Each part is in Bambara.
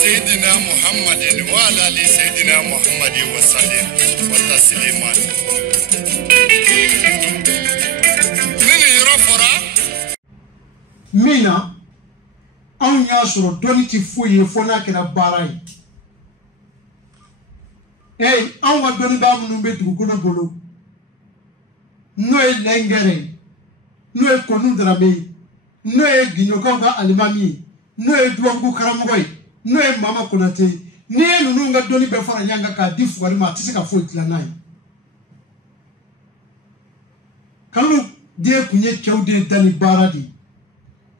سيدنا محمد وعلى آل سيدنا محمد وسلم وتسليما. من يرفرا مينا أن يسر دونتي فوي فونا كنا باراي أي أن ودوني بامنو بيتو كنا بولو نوي لنجري نوي كونو درامي نوي جينوكا ألمامي نوي دوانغو كراموي noe mama kunate ni enu nga doni be fara nyanga ka difu wali ma tisi ka fo itla nai kanu die kunye chaude dani baradi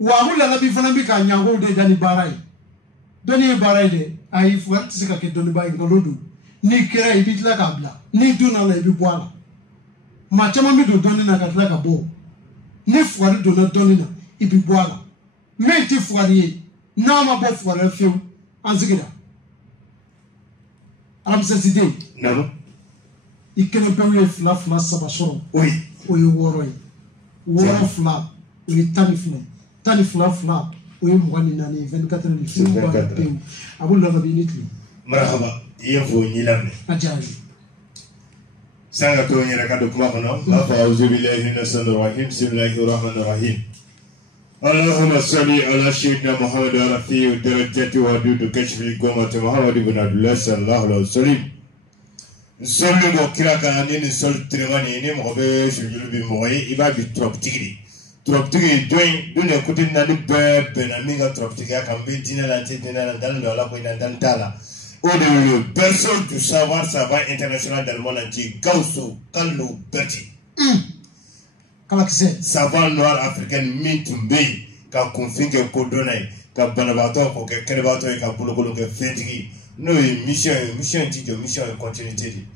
wa hula la bi fana bi ka nyango de dani barai doni barai de ai fu tisi ka ke doni bai ngolodu ni kira ibitla ka bla ni duna la ibi bwala ma chama mi do doni na ka tla ka bo ni fu wali do na doni na ibi bwala me ti fu wali na ma bo fu wali fiu Anzigida. Ramseside. Namo. Ikene pewe fla sabashoro. Oui. Oye woroi. Woro fla. Oye tanifne. Tanifla fla. Oye mwani nani 24 ni. 24. Abu lava binitli. Marhaba. Yefo nyilame. Ajali. Sanga to nyera kado kuma kono. Afa auzubillahi minash shaitanir rajim. Bismillahir rahmanir rahim. اللهم صل على سيدنا محمد رفيع الدرجات ودود كشف القومة محمد بن عبد الله صلى الله عليه وسلم نصلي بكرة كأني نصلي ترماني نيم غبي سجل بموي إبا بتربتيري دوين دون يكتب نادي بناميغا تربتيري كم بيدينا لانتي دينا لندن ولا كوينا لندن تالا au personne du savoir international dans le monde entier Gausso Kalou Berti savant noir africain mitumbe ka confinge kodonai ka banabato ko ke kerebato ka bulogolo ke fetigi no mission continuité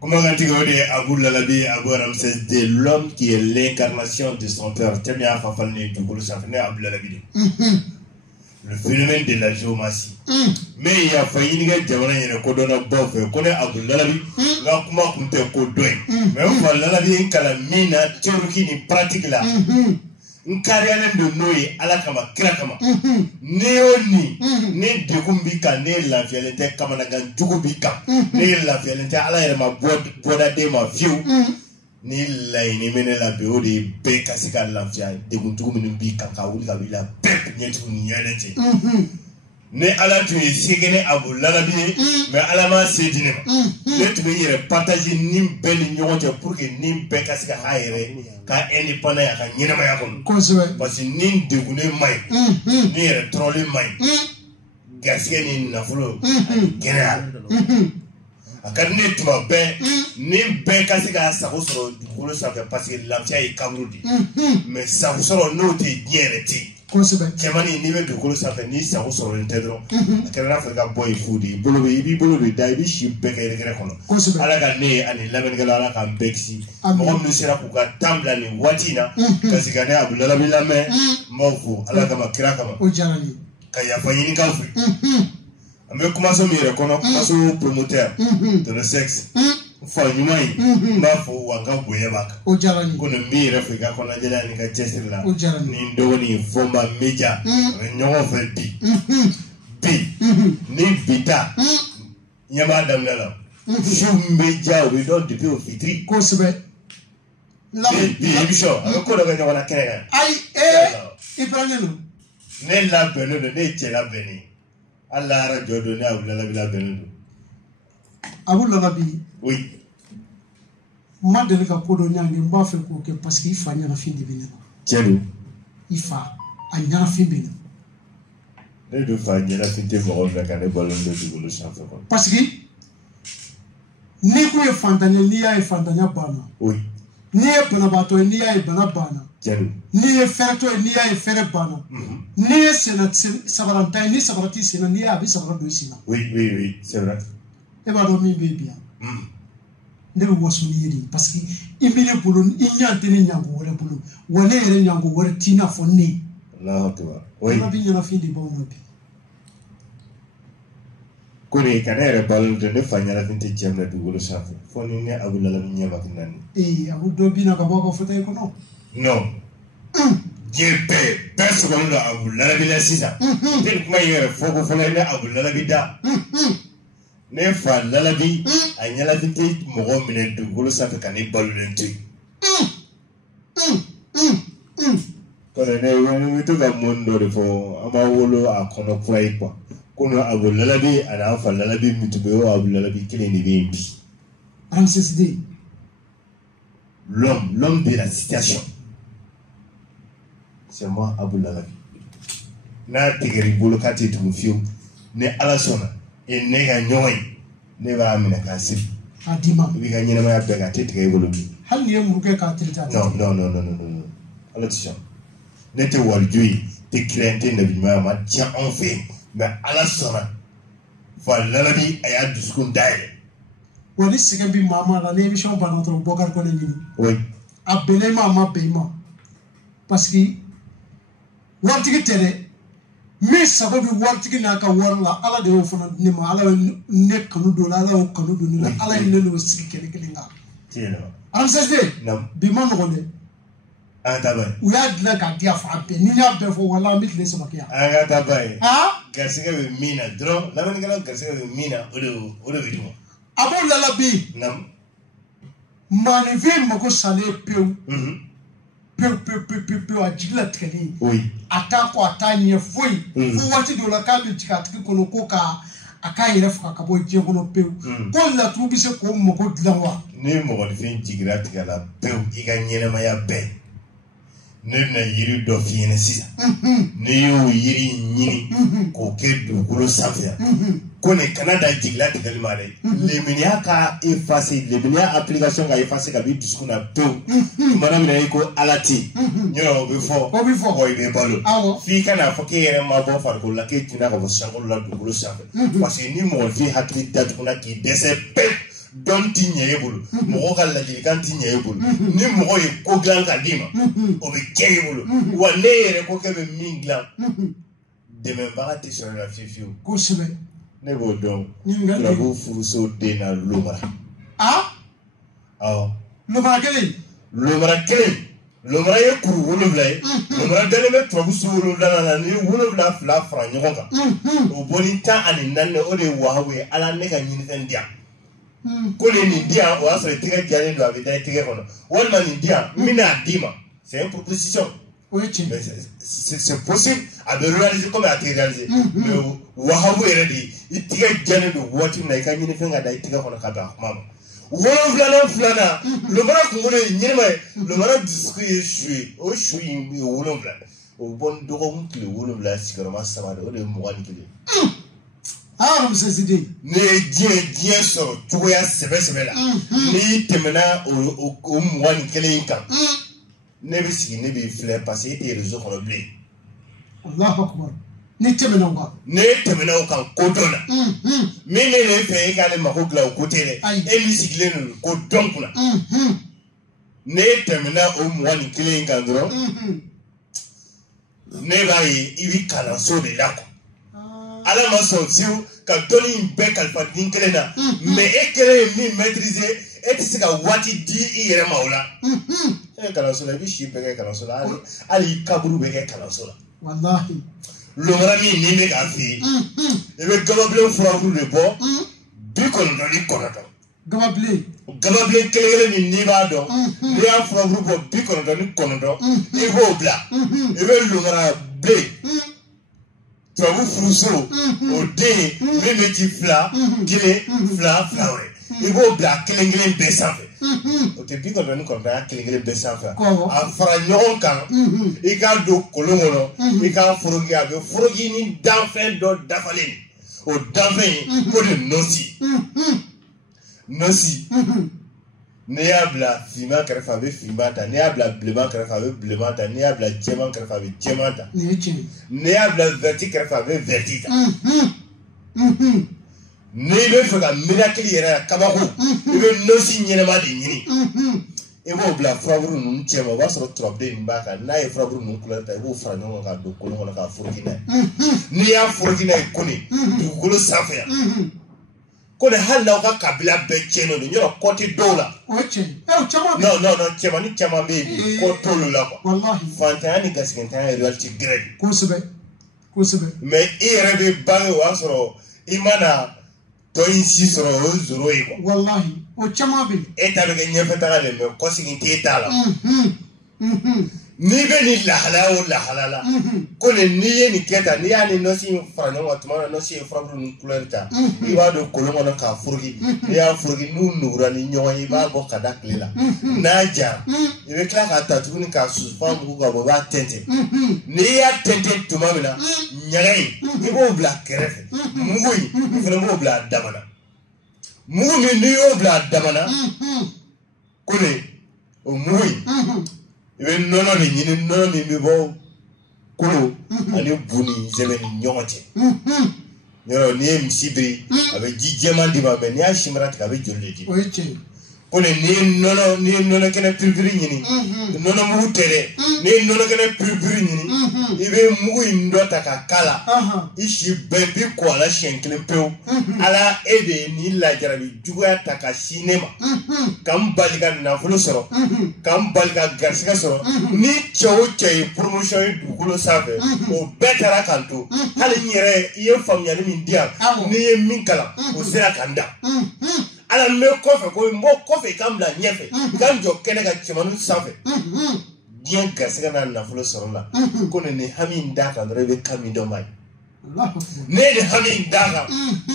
comment on dit Abou Lalabi Abou Ramsès de l'homme qui est l'incarnation de son père Temia Fafane du Golo Safane Abou Lalabi le phénomène de la géomatie. Mais il y a failli que Jawana y ait Kodona Bof, connaît Abou Lalabi, là, comment on peut Kodoy. Mais on va Lalabi, Kalamina, Théorie, ni pratique là. Un carrière de Noé, à la Kama, Krakama. Néoni, né de Kumbika, né la violente Kamanagan, Djugubika, né la violente, à la ma boîte de ma vieux. Ni la ni mene la bio de be kasika lafia de guntu minu bi kaka wuli ka bila pep nyetu nyelete ne ala tu sigene Abou Lalabi mais ala ma sedine ne tu yere partager ni bel nyote pour que ni be kasika haire ka indépendant ya ka nyina ma yakon parce que ni de gune mai ni yere troller mai gasike ni na fulo general akadne tuma be ni be kasika sako soro dugolo safa parce que l'amtia est kabrudi mais sako soro no te diéreti kemani ni be dugolo safa ni sako soro intedro akadna fa ga boy foodi bolo be dai bi shi be kay regre kono ala ga ne ani laben ga ala ka beksi mo no sera ku ka tambla ni watina kasika ne Abou Lalabi la me mofu ala ga makira kama o jarani kaya fa yini ka fu mais comment ça me reconnaît comme promoteur de le sexe fanyumai mafo wanga boyebaka ojarani kono mi refika kono jela ni ka chesila ni ndoni fomba meja nyogo fe bi ni bita nyama damdala shumbeja we don depuis au fitri kosebe la bi bisho ko daga nyogo na kere ai ibrahim ne la beno ne chela beni Allah a radio donné à Abou Lalabi la Benendo. Abou Lalabi. Oui. ma deli ka ko dɔ ɲangi n b'a fɛ k'o kɛ parce que i fa ɲanafin de bɛ ne la. Tiɲɛ don. I fa a ɲanafin bɛ ne. Ne dun fa ɲanafin tɛ mɔgɔ fɛ ka ne balo don dugukolo sanfɛ kɔnɔ. Parce que n'i ko ye fantanya n'i y'a ye fantanya banna. Oui. N'i ye banabaatɔ ye n'i y'a ye bana banna. Tiɲɛ don. N'i ye fɛrɛtɔ ye n'i y'a ye fɛrɛ banna. N'i ye sabaranta ye ni sabara t'i sen na n'i y'a a bɛ sabara don i sen na. Oui, c'est vrai. E b'a dɔn min bɛ yen bi yan. Ne bɛ waso n'i ye de parce que i bɛ ne bolo i ɲɛ tɛ ne ɲango wɛrɛ bolo wa ne yɛrɛ ɲango wɛrɛ t'i n'a fɔ ne. Alahu akibar. Oui. Fana bɛ ɲanafin de b'anw na bi. Ko de ka ne yɛrɛ balo don ne fa ɲanafin tɛ cɛ minɛ dugukolo sanfɛ fo ni ne Abu Lalabi ɲɛ ma kɛ naani. A bɛ dɔ bin na ka bɔ a ka fauteuil kɔnɔ. Non. Diɲɛ bɛɛ sɔgɔlen don Abu Lalabi la sisan. Teli kuma in yɛrɛ fɔ ko fɔlɔ ne Abu Lalabi da. Ne fa Lalabi a ɲanafin tɛ mɔgɔ minɛ dugukolo sanfɛ ka ne balolen to yen. Kɔni ne bɛ to ka mun dɔ de fɔ an b'a wolo a kɔnɔ kura ye quoi. Kono Abu Lalabi ani an fa Lalabi min tun bɛ yen o Abu Lalabi kelen de bɛ yen bi. Ramsès. L'homme de la situation. C'est moi Abu Lalabi. N'a tigɛr'i bolo k'a tɛ tugu fiyewu ni Ala sɔnna ne ka ɲɔgɔn ye ne b'a minɛ k'a siri. A d'i ma. I b'i ka ɲɛnamaya bɛɛ k'a tɛ tigɛ i bolo bi. Hali n'i ye muru kɛ k'a tirita. Non. Ala tɛ sɔn. Ne tɛ walijo ye tɛ kira tɛ nabi ɲuman ma diya anw fɛ yen mais Ala sɔnna fa Lalabi a y'a dusukun dayɛlɛ. Wa ni sɛgɛn bɛ maa la ni émission banna dɔrɔn Bɔkari Kɔnɛ ɲini. Oui. A bɛnna i ma a ma bɛn i ma parce que waritigi tɛ dɛ min sago bɛ waritigi n'a ka wari la Ala de y'o fana di ne ma Ala ye ne kanu don Ala y'o kanu don ne la Ala ye ne n'o sigi kɛlɛ kelen kan. Tiɲɛ don. Ramsès bi ma nɔgɔn dɛ. An ka taa ba ye. U y'a dilan k'a di a fa bɛɛ ni n y'a bɛɛ fɔ wala an bɛ tile saba kɛ yan. An ka taa ba ye. Garisɛgɛ bɛ min na dɔrɔn lamɛnnikɛlaw garisɛgɛ bɛ min na o de bɛ di ma. Abu Lalabi. Maninfin mako salen pewu. Pewu a jigi latigɛlen. Oui. A t'a kɔ a t'a ɲɛ foyi. Fo waati dɔw la k'a bɛ jigin a tigi kɔnɔ ko a k'a yɛrɛ faga ka bɔ diɲɛ kɔnɔ pewu. Ko laturu bɛ se k'o mako dilan wa. Ni mɔgɔninfin jigira tigɛ la pewu i ka ɲɛnamaya bɛɛ. Ne bɛna yiri dɔ f'i ɲɛna sisan. N'i y'o yiri ɲini k'o kɛ dugukolo sanfɛ ko nin kana da jigila tigɛli ma dɛ. Leminiya ka effacer leminiya application ka effacer ka b'i dusukun na pewu. Tumana min na i ko Ala tɛ yen. Yɔrɔ o bɛ fɔ. O bɛ fɔ. Wa i bɛ balo. F'i ka n'a fɔ k'e yɛrɛ ma bɔ farikolo la k'e tuna ka bɔ sankolo la dugukolo sanfɛ. Parce que ni mɔgɔninfin hakili datuguna k'i dɛsɛ pewu. Dɔn ti ɲɛ e bolo mɔgɔ ka ladilikan ti ɲɛ e bolo ni mɔgɔ ye ko dilan ka d'i ma o bɛ kɛ e bolo wa ne yɛrɛ ko k'e bɛ min dilan dɛmɛbaga tɛ sɔrɔ la fiyewu fiyewu. Kosɛbɛ. Ne b'o dɔn turabu furuso den na lomara. Awɔ. Lomara kelen. Lomara ye kuru 7 ye. Lomara dalen bɛ turabu su 7 na ni 7 fila fara ɲɔgɔn kan o bɔli 14 o de ye Wahabu ye Ala ne ka ɲinifɛn di yan. Ko nin di yan o y'a sɔrɔ i tɛgɛ jalen don a bɛ da i tɛgɛ kɔnɔ walima nin di yan n bɛna d'i ma c'est une proposition. O ye tiɲɛ. C'est possible a bɛ réaliser comme a tɛ réaliser mais Wahabu yɛrɛ de i tɛgɛ jalen don waati min na i ka ɲinifɛn ka da i tɛgɛ kɔnɔ ka bɛn a kuma ma. 7 lomara kunkolo ye ɲɛnama ye lomara dusukun ye su ye o su in ye 7 o bɛ bɔ dɔgɔkun tile 7 sigiyɔrɔma 3 de o de ye 21. Ramsès. Ne ye diɲɛ sɔrɔ cogoya sɛbɛ la n'i tɛmɛna o 21 in kan ne bɛ sigi ne b'i filɛ parce que e tɛ réseau kɔnɔ bilen. Alahu akibar. Ne tɛmɛna o kan. Ne tɛmɛna o kan ko dɔn na min ne fɛ e k'ale mako dilan o ko tɛ dɛ e min sigilen don ko dɔn kunna ne tɛmɛna o 21 in kan dɔrɔn ne b'a ye i bɛ kalanso de la. Ala ma sɔn fiyewu ka dɔnni in bɛɛ kalifa din kelen na mais e kelen ye min maîtriser e tɛ se ka waati di i yɛrɛ ma o la. E kalanso la i bɛ si bɛɛ kɛ kalanso la hali i kaburu bɛ kɛ kalanso la. Walahi. Lomara min ni bɛ k'a f'i ye i bɛ gababilen furaburu de bɔ 99. Gababilen kelen min n'i b'a dɔn n'i y'a furaburu bɔ 99 i b'o bila i bɛ lomara bilen. Turabu furuso o den min bɛ ci 2 1 2 2 wɛrɛ i b'o bila kelen kelen bɛɛ sanfɛ o tɛ 99 kelen kelen bɛɛ sanfɛ a fara ɲɔgɔn kan i k'a don kolon kɔnɔ i k'a foroki a bɛ foroki ni danfɛn dɔ dafalen o danfɛn in o de nɔsi n'i y'a bila finman kɛrɛfɛ a bɛ finman ta n'i y'a bila bilenman kɛrɛfɛ a bɛ bilenman ta n'i y'a bila jɛman kɛrɛfɛ a bɛ jɛman ta n'i y'a bila vɛrɛti kɛrɛfɛ a bɛ vɛrɛti ta n'i bɛ fɛ ka mirakili yɛrɛ kabako i bɛ nɔsi ɲɛnɛma de ɲini i b'o bila furaburu ninnu cɛ ma o b'a sɔrɔ turabuden nin b'a kan n'a ye furaburu ninnu couleur ta i b'o fara ɲɔgɔn kan k'a don kolon kɔnɔ k'a foroki n'a ye n'i y'a foroki n'a ye koni dugukolo sanfɛ yan ko ne hali n'aw ka kabila bɛɛ tiɲɛnen don yɔrɔ kɔ tɛ dɔw la non cɛmanni caman bɛ yen kɔ t'olu la quoi fantanya ni gasigɛntanya ye réalité gɛrɛ de kosɛbɛ mais i yɛrɛ bɛ bange o y'a sɔrɔ i mana tɔ in si sɔrɔ o ye zoro ye quoi o caman bɛ yen e ta bɛ kɛ ɲɛfɛtaga de mais kɔsegin t'e ta la n'i bɛ nin lahalaya o lahalaya la ko n'i ye nin kɛ tan n'i y'a ni nɔsi in fara ɲɔgɔn kan tuma dɔ nɔsi ye furaburu ni couleur ta i b'a don kolon kɔnɔ k'a foroki n'i y'a foroki n'u nugura ni ɲɔgɔn ye i b'a bɔ ka da tile la n'a jara i bɛ tila k'a ta tuguni k'a susu f'a mugu ka bɔ i b'a tɛntɛn n'i y'a tɛntɛn tuma min na ɲaga in i b'o bila kɛrɛfɛ mugu in i fana b'o bila a dama na mugu min n'i y'o bila a dama na ko o mugu in i bɛ nɔnɔ de ɲini nɔnɔ min bɛ bɔ kolo ani bu ni zɛmɛ ni ɲɔgɔn cɛ yɔrɔ n'i ye misi biri a bɛ ji jɛman d'i ma mɛ n'i y'a simara tigɛ a bɛ joli de d'i ma ko n'i ye nɔnɔ kɛnɛ piripiri ɲini nɔnɔ mugu tɛ dɛ n'i ye nɔnɔ kɛnɛ piripiri ɲini i bɛ mugu in dɔ ta ka k'a la i si bɛɛ bi kɔ a la siɲɛ kelen pewu ala e de ye nin lajarabi juguya ta ka si ne ma ka n bali ka nafolo sɔrɔ ka n bali ka garisɛgɛ sɔrɔ ni cɛ o cɛ ye promotion ye dugukolo sanfɛ o bɛɛ taara kan to hali n yɛrɛ i ye faamuyali min di yan n'i ye min kalan o sera ka n da ala n bɛ kɔfɛ ko n bɔ kɔfɛ i ka n bila ɲɛfɛ i ka n jɔ kɛnɛ ka cɛmaninw sanfɛ diɲɛ garisɛgɛ n'a nafolo sɔrɔ la ko nin hami in d'a kan dɔrɔn i bɛ kan min dɔn ma ye ne ye nin hami in d'a kan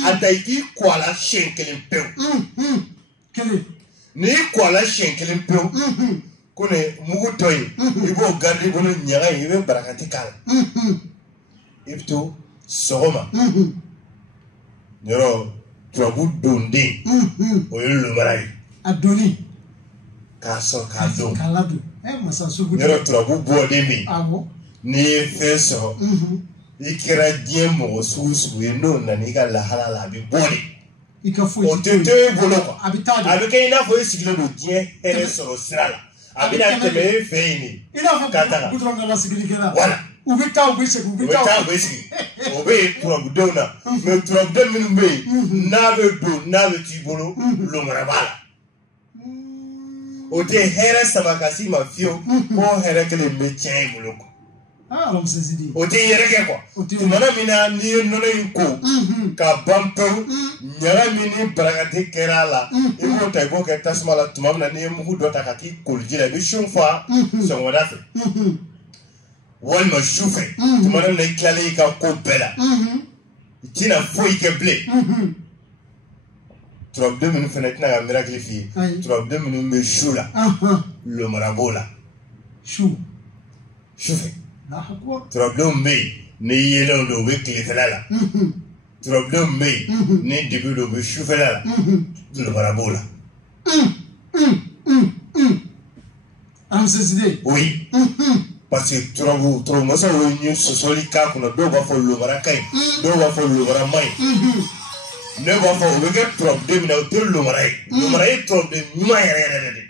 a da i k'i kɔ a la siɲɛ kelen pewu n'i kɔ a la siɲɛ kelen pewu ko nin mugu tɔ ye i b'o garidi i bolo ɲaga in i bɛ barakati k'a la i bɛ to sɔgɔma yɔrɔ turabu donden o ye lomara ye a donni k'a sɔrɔ k'a don k'a ladon masa sugu yɔrɔ turabu bɔden bɛ yen n'i ye fɛn sɔrɔ i kɛra diɲɛ mɔgɔ sugu ye n'o nana i ka lahala la a bɛ bɔ de i ka foyi o tɛ to e bolo quoi a bɛ taa de a bɛ kɛ i n'a fɔ e sigilen don diɲɛ hɛrɛ sɔrɔ sira la a bɛna tɛmɛ e fɛ yen de i n'a fɔ ka taga gudɔrɔn dɔ la sigilikɛla voilà u bɛ taa u bɛ segin u bɛ taa u bɛ sigi o bɛ yen turabudenw na mɛ turabuden minnu bɛ yen n'a bɛ don n'a bɛ t'i bolo lomara b'a la o tɛ hɛrɛ sama ka s'i ma fiyewu ko hɛrɛ kelen bɛ tiɲɛ i bolo quoi o tɛ yɛrɛkɛ quoi tumana min na n'i ye nɔnɔ in ko ka ban pewu ɲaga min ni barakati kɛra a la i b'o ta i b'o kɛ tasuma la tuma min na n'i ye mugu dɔ ta ka k'i koliji la i bɛ sun fa sɔgɔmada fɛ walima su fɛ tuma min na i tilalen i ka ko bɛɛ la i tɛna foyi kɛ bilen turabuden minnu fana tɛna ka mirakili f'i ye turabuden minnu bɛ su la lomara b'o la su fɛ turabudenw bɛ yen ni yelenw don u bɛ tilefɛla la turabudenw bɛ yen ni dibi don u bɛ sufɛla la lomara b'o la oui parce que turabumasaw ye sɔsɔli k'a kɔnɔ dɔw b'a fɔ lomara ka ɲi dɔw b'a fɔ lomara man ɲi ne b'a fɔ o bɛ kɛ turabuden min na o tɛ lomara ye lomara ye turabuden ɲuman yɛrɛ de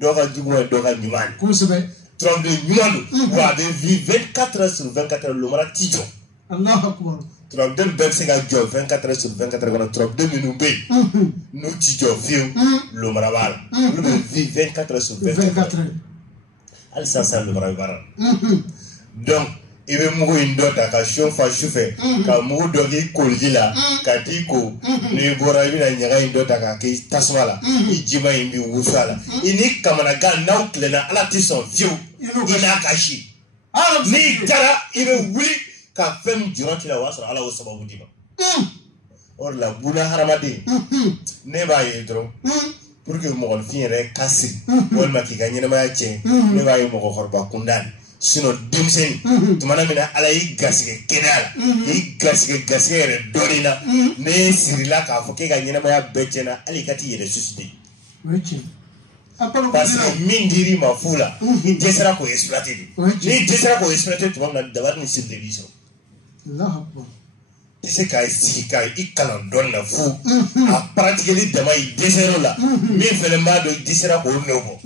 dɔw ka jugu ye dɔw ka ɲuman ye kosɛbɛ turabuden ɲuman don wa a bɛ vi 24 heures sur 24 heures lomara t'i jɔ turabuden bɛɛ bɛ se ka jɔ 24 heures sur 24 heures kɔnɔ turabuden minnu bɛ yen n'u t'i jɔ fiyewu lomara b'a la olu bɛ vi 24 heures sur 24 heures hali sisan lomara bɛ baara la donc i bɛ mugu in dɔ ta ka son fa sufɛ ka mugu dɔ k'i koliji la ka t'i ko n'i bɔra i bɛna ɲaga in dɔ ta k'a k'i tasuma la i jima in bɛ wusu a la i ni kamanagan n'aw tilenna ala tɛ sɔn fiyewu i n'a ka si n'i jara i bɛ wuli ka fɛn min jɔrɔ t'i la o b'a sɔrɔ ala y'o sababu d'i ma or la buna haramadi ne ba ye dron pour que mo fin re kasi wol ma ki gagné ma yacce ne ba ye mo ko xorba kundan sino dimsen tumana mina ala yi gasige kenala yi gasige re dorina ne sirila ka fo ke gagné ma ya becena ali kati yere susde parce que mindiri mafula ni desera ko exploiter ni desera ko exploiter tumana dabar ni sirde biso Allah akbar c'est kai sika ikalan donna fu a pratiquer dama i desero la mais vraiment de desera ko novo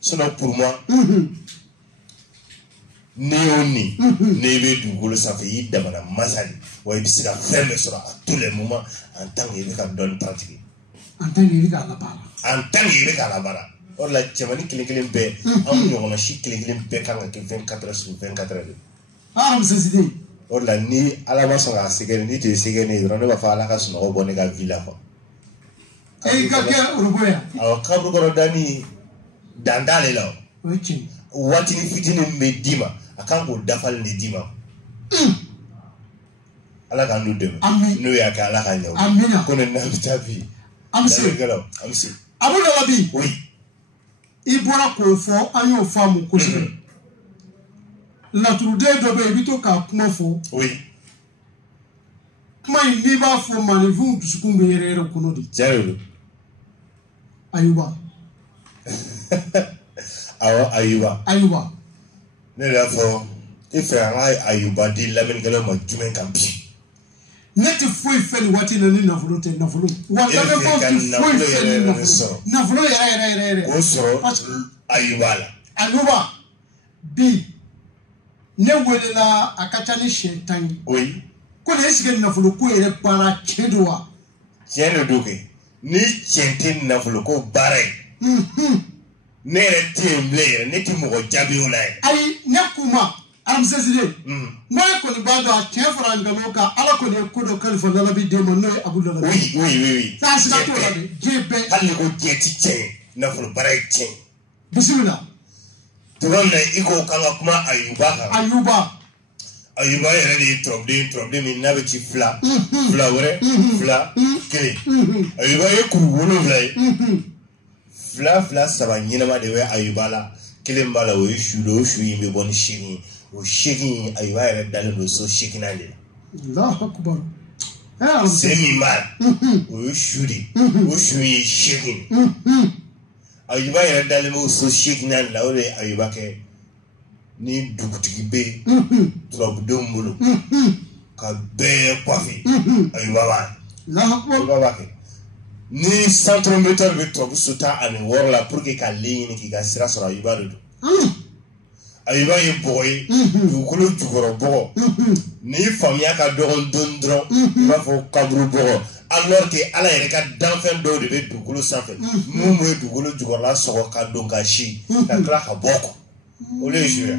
sinon pour moi néoni nebe du golo ça fait i dama na masali wa bi sika ferme sur à tous les moments en tant que ka donne pratiquer en tant que ka la bara en tant que ka la bara or la chamani kilen be am nyona shi kilen be kan ka 24 sur 24 heures ah c'est idée or la ni ala ba so ga sigene ni te sigene ron ba fa ala ka so bo ne ga villa ko e ka ke urugoya aw kabru ko dani dandale law ochi wati ni fitini medima akan ko dafal ni dima ala ka nu dem no ya ka ala ka nyaw amina ko ne na tabi amsi abu labi oui ibora ko fo anyo famu ko la trude do be bito ka kuma fo oui kuma ni ba fo mani vu dusukun be yere kuno di jaro ayuba awa ayuba ne la fo ife ayuba di lamin galo ma jumen kampi neti foi feli wati na ni nafulo te nafulo wa ta be ko foi feli nafulo yere ko soro ayuba bi ne wele la akacha ni shetani oui ko ne sike nafulo ko yere para chedwa tiene doke ni chente nafulo ko bare ne re temble ne ti mo jabi ola ai nyakuma amseside moy ko ni bado a chefra ngalo ka ala ko ne ko do kalifo la bi de mo no abulo la oui ça c'est to la de jebe hali ko jeti chen nafulo bare chen bismillah to wonna iko kala kuma ayuba yere di trouble min nabe ci fla wore fla kele ayuba ye ku wolo fla saba nyina ma de we ayuba la kele mbala o shulo yimbe bon shigi o shigi ayuba yere dalelo so shigina le Allah akbar semi mal o shuri shigi ayuba yere dalelo so shigina la ore ayuba ke ni dugutigi be trouble dombolo ka be kwafi ayuba ba ke ni centrometer be trouble suta ani worla pour que ka ligne ki ga sira sura ayuba do ayuba ye boy dugukolo jugoro bogo ni famia ka dogon dondro ba fo kabru bogo alors que ala yere ka danfen do de be dugukolo sanfe mu mo dugukolo jugoro la so ka don ka shi ka kla ka boko ole jouer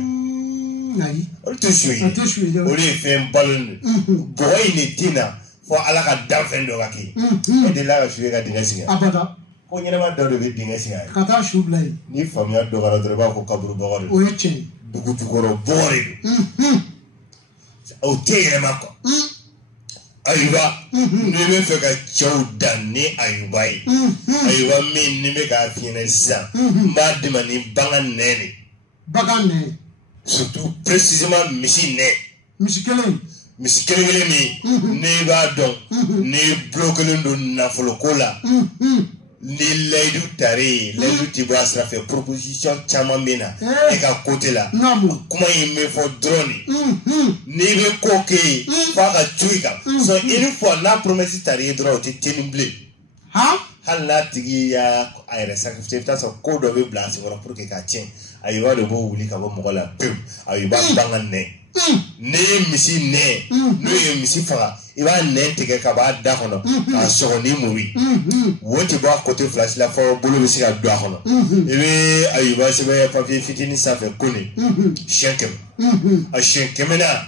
ole te jouer ole fait ballon boy ni tina fo ala ka danfen do ka ki e de la jouer ka dinga singa abada ko nyene ma do be dinga singa kata shublay ni famia do gara do ba ko kabru bogo o yeche dugu jugoro bore o te ma ko ayuba ni me fe ka chow dan ni ayuba min ni me ka fina sa ma de mani bangan nene surtout précisément misi kele mi ne ba don ne bloquer ndo na folokola ni leidu tare leidu tibra sera fait proposition chama mena e ka côté là kuma yime fo drone ni be koke fa ka tuika so une fois na promesse tare drone te tenimble hala tigi ya ayre sacrifice ta so ko do be blanche wala pour que ka tien ayuba de bo wuli ka bo mogola pem ayuba bangan ne ne misi ne no ye misi fara iba ne tege ka ba da hono ka so ni muri woti ba côté flash la fo bolo bi sika do hono ebe ayuba se be papier fitini ça fait koni shenkem a shenkem na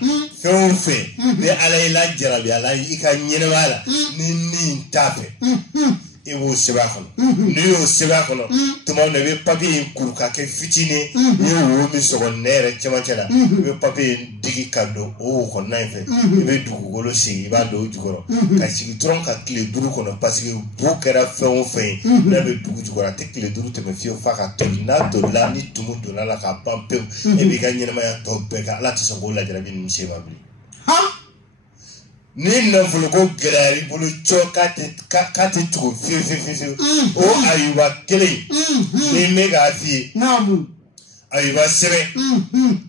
fe de ala ila jarabi ala ika nyene wala ni tape e wo seba kono ni o seba kono tuma ne be papier kuruka ke fitini ni wo mi so nere chama chela be papier digi ka don o kɔnɔna in fɛ i bɛ dugukolo sigi i b'a don o jukɔrɔ ka sigi dɔrɔn ka tile 5 kɔnɔ parce que bu kɛra fɛn o fɛn ye n'a bɛ dugu jukɔrɔ a tɛ tile 5 tɛmɛ fiyewu f'a ka tobi n'a tobila ni tumu donna la ka ban pewu e b'i ka ɲɛnamaya tɔ bɛɛ kɛ ala tɛ sɔn k'o lajarabi ninnu se ma bilen ni nafolo ko gɛlɛya i bolo cɔ k'a tɛ tugu fiyewu o Ayuba kelen ni n bɛ k'a f'i ye Ayuba sɛbɛn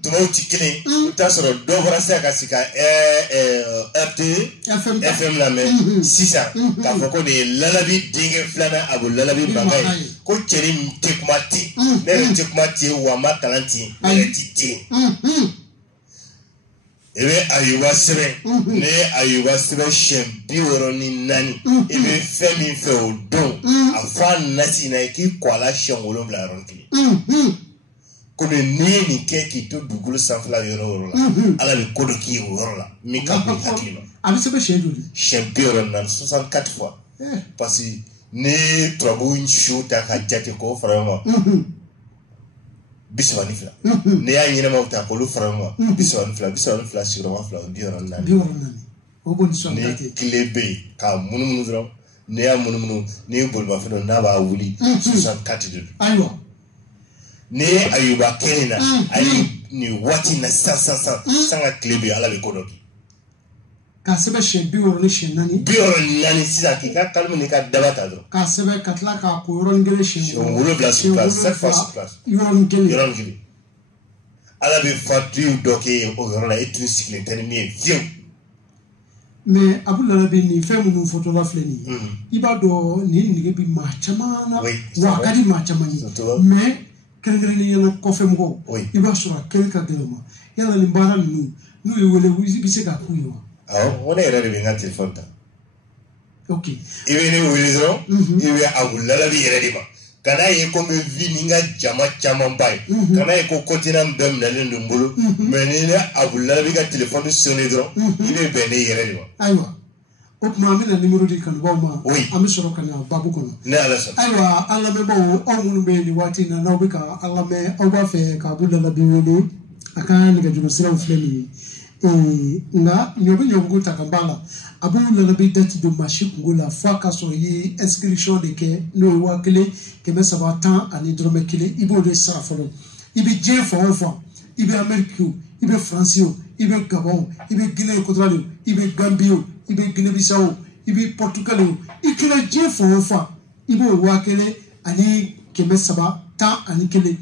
tumaw tɛ kelen i bɛ taa sɔrɔ dɔ bɔra sisan ka sigi ka FM lamɛn sisan k'a fɔ ko nin ye Lalabi denkɛ filanan Abu Lalabi Bangaye ye ko cɛnin min tɛ kuma ten ne yɛrɛ tɛ kuma ten wa n ma kalan ten ne yɛrɛ tɛ ten i bɛ Ayuba sɛbɛn ne ye Ayuba sɛbɛn siɲɛ 64 i bɛ fɛn min fɛ o don a fɔ a nasi na i k'i kɔ a la siɲɛ 7 yɔrɔnin kelen komi n'i ye nin kɛ k'i to dugukolo sanfɛla yɔrɔ o yɔrɔ la ala bɛ ko dɔ k'i ye o yɔrɔ la min ka bon i hakili ma a bɛ sɛbɛn siɲɛ joli siɲɛ 64 64 fois parce que ni turabu su ta ka jate k'o fara ɲɔgɔn kan 32 n'i y'a ɲɛnamaw ta k'olu fara ɲɔgɔn kan 32 sigiyɔrɔma 2 o 64 o b'o nisɔn ta ten ni tile bɛ yen k'a munumunu dɔrɔn n'i y'a munumunu n'i ye bolimafɛn dɔ n'a b'a wuli 64 de don ayiwa ne Ayuba kelen na ani ni waati na sisan ka tile bɛ ala bɛ ko dɔ kɛ k'a sɛbɛn siɲɛ 64 64 sisan k'i ka kalimi n'i ka daba ta dɔrɔn k'a sɛbɛn ka tila k'a ko yɔrɔnin kelen siɲɛ 7 sur place 7 fois sur place yɔrɔnin kelen ala bɛ fatuw dɔ kɛ o yɔrɔ la e tun sigilen tɛ ni min ye fiyewu mais Abu Lalabi nin fɛn minnu fɔtɔla filɛ nin ye i b'a dɔn nin nege bɛ maa caman na wa a ka di maa caman ye mais kɛrɛnkɛrɛnnenya kɔfɛ mɔgɔw i b'a sɔrɔ a kɛlen ka gɛlɛn ma yala nin baara ninnu n'u ye wele i bɛ se k'a k'u ye wa awɔ ne yɛrɛ de bɛ n ka téléphone ta ok i bɛ ne wele dɔrɔn i bɛ Abu Lalabi yɛrɛ de ma ka n'a ye ko n bɛ vi ni n ka jama camanba ye ka n'a ye ko continent bɛɛ minɛlen don n bolo mais ni ne Abu Lalabi ka téléphone sonné dɔrɔn i bɛ bɛn ne yɛrɛ de ma ayiwa o tuma an bɛna numéro di kanubaw ma an bɛ sɔrɔ ka na babu kɔnɔ ne ala sɔnna ayiwa an lamɛnbaaw aw minnu bɛ nin waati in na n'aw bɛ ka an lamɛn aw b'a fɛ ka Abu Lalabi wele a ka nɛgɛjuru siraw filɛ nin ye nka ɲɔ bɛ ɲɔbugu ta ka b'a la Abu Lalabi dati don maa si kungo la fo a ka sɔrɔ i ye inscription de kɛ n'o ye 1310 ani dɔrɔmɛ 1 i b'o de sara fɔlɔ i bɛ diɲɛ fan o fan i bɛ Amérique o i bɛ France o i bɛ Gabon o i bɛ Guinée équatoriale o i bɛ Gambie o i bɛ Guinée Bissau o i bɛ Portugal o i kɛra diɲɛ fan o fan i b'o 1000 ani 310 ani 1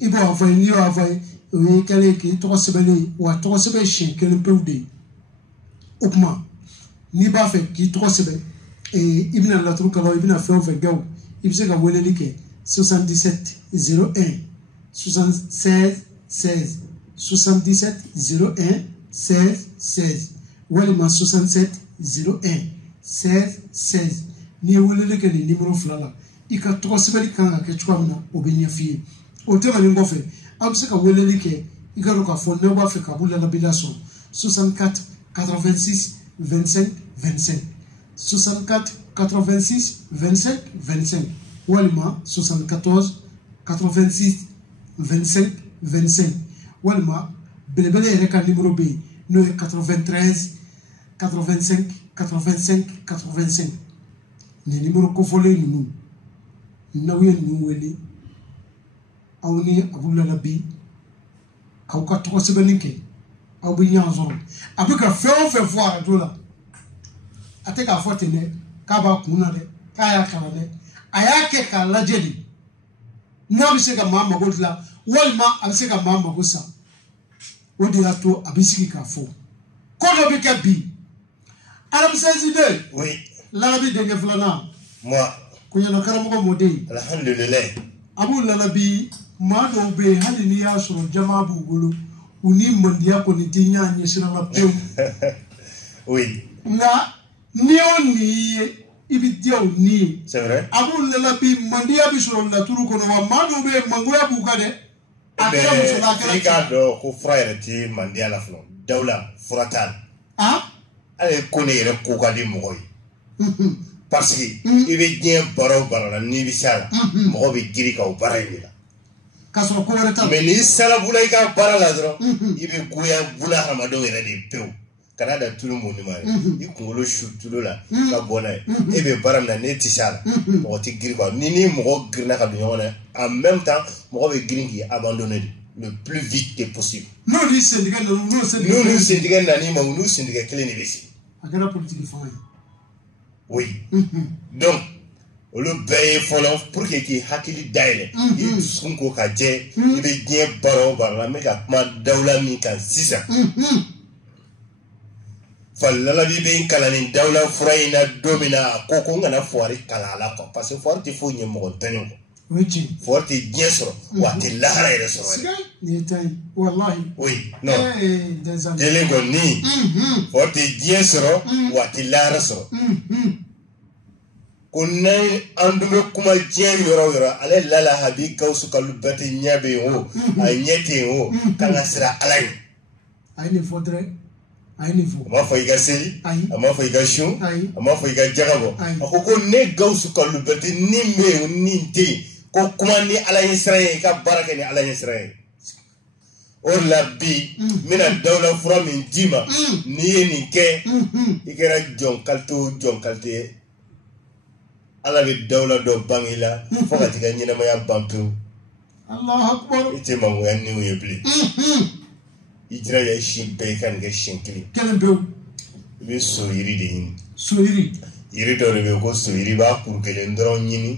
i b'o envoyer n'i y'o envoyer o ye kɛlen k'i tɔgɔ sɛbɛnlen ye wa tɔgɔ sɛbɛn siɲɛ 1 pewu de ye o tuma n'i b'a fɛ k'i tɔgɔ sɛbɛn i bɛna laturu kalan i bɛna fɛn o fɛn kɛ o i bɛ se ka weleli kɛ 77 01 76 16 77 01 16 16 walima 67 01 16 16 n'i ye weleli kɛ nin numéro 2 la i ka tɔgɔ sɛbɛnni kan ka kɛ cogoya min na o bɛ ɲɛf'i ye o tɛmɛnen kɔfɛ aw bɛ se ka weleli kɛ i ka dɔn k'a fɔ n'aw b'a fɛ ka Abu Lalabi lasɔrɔ 64 86 25 25 64 86 25 25 walima 74 86 25 25 walima belebele yɛrɛ ka numéro bɛ yen n'o ye 93 85 85 85 nin numéro kofɔlen ninnu n'aw ye ninnu wele aw ni Abu Lalabi aw ka tɔgɔ sɛbɛnni kɛ aw bɛ ɲɔgɔn sɔrɔ a bɛ ka fɛn o fɛn fɔ arajo la a tɛ k'a fɔ ten dɛ k'a b'a kun na dɛ k'a y'a kalan dɛ a y'a kɛ k'a lajɛ de n'a bɛ se ka maa mago dilan walima a bɛ se ka maa mago sa o de y'a to a bɛ sigi k'a fɔ ko dɔ bɛ kɛ bi alamisa de Lalabi denkɛ filanan kuɲɛna karamɔgɔ mɔden alhamdulilayi Abu Lalabi maa dɔw bɛ yen hali n'i y'a sɔrɔ jama b'u bolo u ni mandiya kɔni tɛ ɲɛ ɲɛsira la pewu nka n'i y'o nin ye i bɛ diya o ni ye Abu Lalabi mandiya bɛ sɔrɔ laturu kɔnɔ wa maa dɔw bɛ yen mangoya b'u kan dɛ a kɛra muso la a kɛra cɛ. I k'a dɔn ko fura yɛrɛ tɛ mandiya la fɔlɔ Dawula fura t'a la ale ko ne yɛrɛ ko ka di mɔgɔ ye parce que i bɛ diɲɛ baara o baara la n'i bɛ s'a la mɔgɔ bɛ girin ka o baara in de la Kasro ko wala ta. Mais ni sala bula ika bara la dro. Ibe kuya bula hamado yere de peu. Canada tout le monde mari. I kungolo shutulo la ka bona. Ebe bara na ne tisala. Mo ti giri ba. Ni mo girna ka binyona. En même temps, mo be giringi abandonner le plus vite que possible. Nous syndicat nous syndicat nani ma nous syndicat clé ni besi. Agara politique fond. Oui. Donc le baye folo pour que ki hakili daile. I sun ko ka je, i be bien baro la me ka ma dawla mi kan sisa. Fallala bi be kalani dawla furaina domina ko ko ngana foire kalala ko parce que foire ti fo nye mo tanyo. Oui. Forte diensro wati lahara ere so. Ni tay wallahi. Oui, non. Telengo ni. Forte diensro wati lahara so. Kunai andume kuma jeri yoro ale lala habi kausu kalu bati nyabe o anyete o kanga sira alai. Aini fodre. Aini fo. Ma fa iga seli, ama fa iga shun, ama fa iga jagabo. Akoko ne gausu kalu bati nimbe ninte. Ko kuma ni ala Israël ka baraka ni ala Israël or la bi mina dawla fura min dima ni ni ke ikera jon kalte ala bi dawla do bangila fo ka tiga nyina ma ya bampu Allah akbar ite mangu ya ni uyebli ijra ya shin be kan ga shinkili kelembe be so yiri de yiri do be ko so yiri ba kur kele ndoro nyini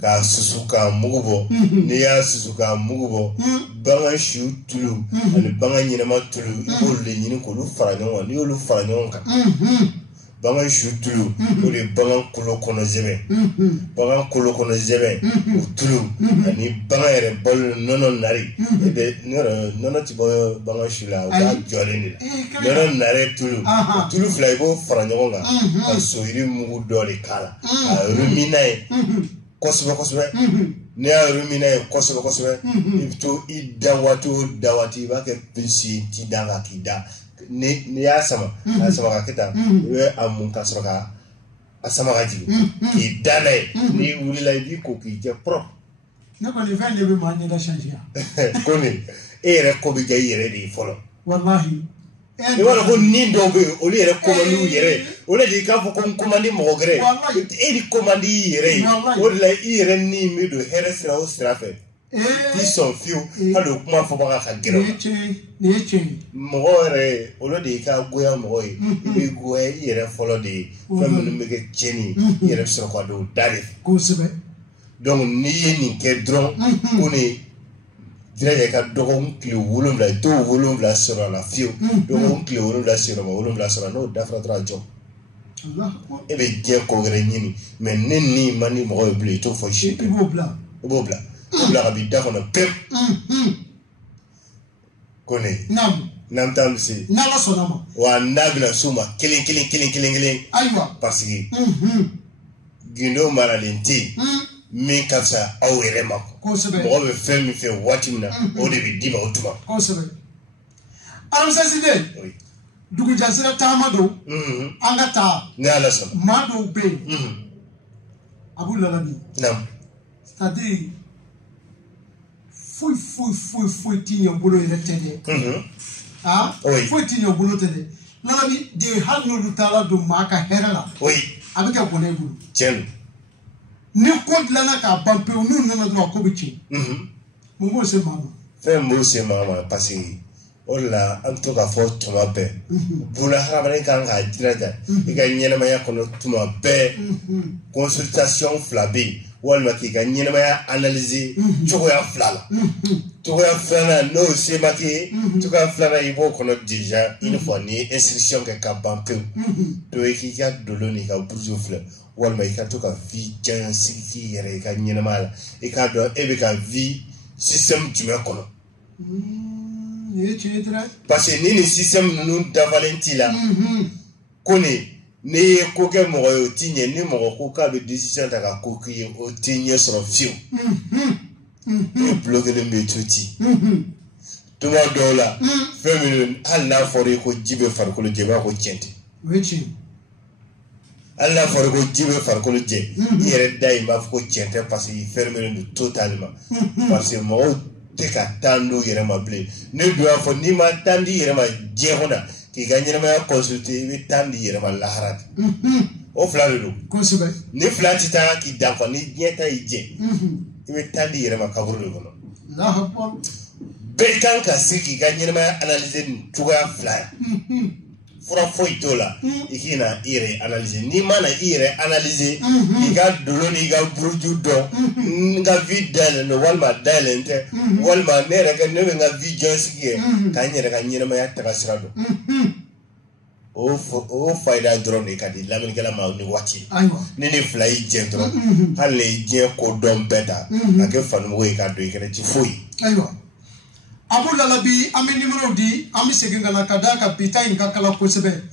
ka susuka mugubo ni ya susuka mugubo banga shu tulu ani banga nyina ma tulu ko le nyini ko lu faranyo ni lu faranyo ka banga shu tulu ko le banga kulo kono zebe tulu ani banga ere bol nono nari be nono ti bo banga shula o ba jole ni nono nare tulu fly bo faranyo nga ka so yiri mugu dole kala ruminae kosbe ne a ruminae kosbe ifto dawati ba ke pinsi ti danga kida ne ya sama ka kita we amun ka soka asama ka ji ki dane ni wulila bi ko ki je prop na ko ni fande be manje da changer ko ni ere ko bi yere di folo wallahi e wala ko ni do be o le ko ma lu yere o le di ka fo ko komandi mo gre e di komandi yere o le yere ni mi do heresra o strafe ils sont fious alors comment faut pas ka gre mo re o le di ka goya mo yi bi goya yere folo di fam no me ke cheni yere so ko do dali ko sebe donc ni ni ke dron ko ni direct ka dogon kilo wolonvla to wolonvla sura la fio dogon kilo wolonvla sura no dafra tra jo Allah e be je ko gre nyini mais nenni mani mo e bli to fo shi bo bla ka bi da kono pep kone nam tam si na la sonama wa ndabla suma kilin aywa parce que gindo maralenti min kafsa aw yɛrɛ ma mɔgɔ bɛ fɛn min fɛ waati min na o de bɛ d'i ma o tuma kosɛbɛ alamsaside dugujɛsira taama don an ka taa ni ala sɔnna maa dɔw bɛ yen a b'u lalabi c'est-à-dire foyi ti ɲɛ bolo yɛrɛ tɛ dɛ foyi ti ɲɛ bolo tɛ dɛ lalabi de hali n'olu taara don maa ka hɛrɛ la a bɛ kɛ bɔnɛ i bolo tiɲɛ ni ko dilanna k'a ban pewu n'u nana dɔrɔn ko bɛ tiɲɛ mun b'o se maa ma fɛn b'o se maa ma parce que o de la an bɛ to k'a fɔ tuma bɛɛ buna hadamaden kan k'a jilaja i ka ɲɛnamaya kɔnɔ tuma bɛɛ consultation fila bɛ yen walima k'i ka ɲɛnamaya analyser cogoya fila la cogoya filanan n'o se ma k'i ye cogoya filanan i b'o kɔnɔ déjà une fois ni ye instruction kɛ ka ban pewu donc i k'i ka dolo ni ka buruju filɛ walima i ka to ka vie jan sigi k'i yɛrɛ i ka ɲɛnamaya la i k'a dɔn e bɛ ka vie système jumɛn kɔnɔ parce que ni système ninnu dafalen t'i la ko n'i ye ko kɛ mɔgɔ ye o t'i ɲɛ ni mɔgɔ ko k'a bɛ décision ta ka ko k'i ye o t'i ɲɛ sɔrɔ fiyewu e bloquelen bɛ to ten tuma dɔw la fɛn minnu hali n'a fɔra i ko ji bɛ farikolo jɛ i b'a ko tiɲɛ tɛ hali n'a fɔra ko ji bɛ farikolo jɛ i yɛrɛ da i b'a fɔ ko tiɲɛ tɛ parce que i fermelen don totalement parce que mɔgɔw tɛ ka taa n'o yɛrɛ ma bilen ne dun y'a fɔ n'i ma taa di yɛrɛ ma diɲɛ kɔnɔ k'i ka ɲɛnamaya consulter i bɛ taa di yɛrɛ ma lahara de o fila de don kosɛbɛ ni fila tɛ taa k'i dafa ni diɲɛ ta y'i jɛ i bɛ taa di yɛrɛ ma kaburu de kɔnɔ bɛɛ kan ka se k'i ka ɲɛnamaya analyser nin cogoya fila ye fura foyi t'o la i k'i na i yɛrɛ analyser n'i ma na i yɛrɛ analyser i ka dolo ni i ka buruju dɔn n ka vie dayɛlɛn don walima dayɛlɛn tɛ walima ne bɛ n ka vie jɔn sigi kɛ ka n yɛrɛ ka ɲɛnamaya taga sira dɔn o fayida dɔrɔn de ka di lamɛnnikɛla ma ni waati ne ni fila y'i jɛ dɔrɔn hali ni diɲɛ ko dɔn bɛɛ ta ka kɛ fanimɔgɔ ye ka don i kɛnɛ ti foyi Abu Lalabi an bɛ numéro di an bɛ segin ka na ka d'a kan bi ta in ka kala kosɛbɛ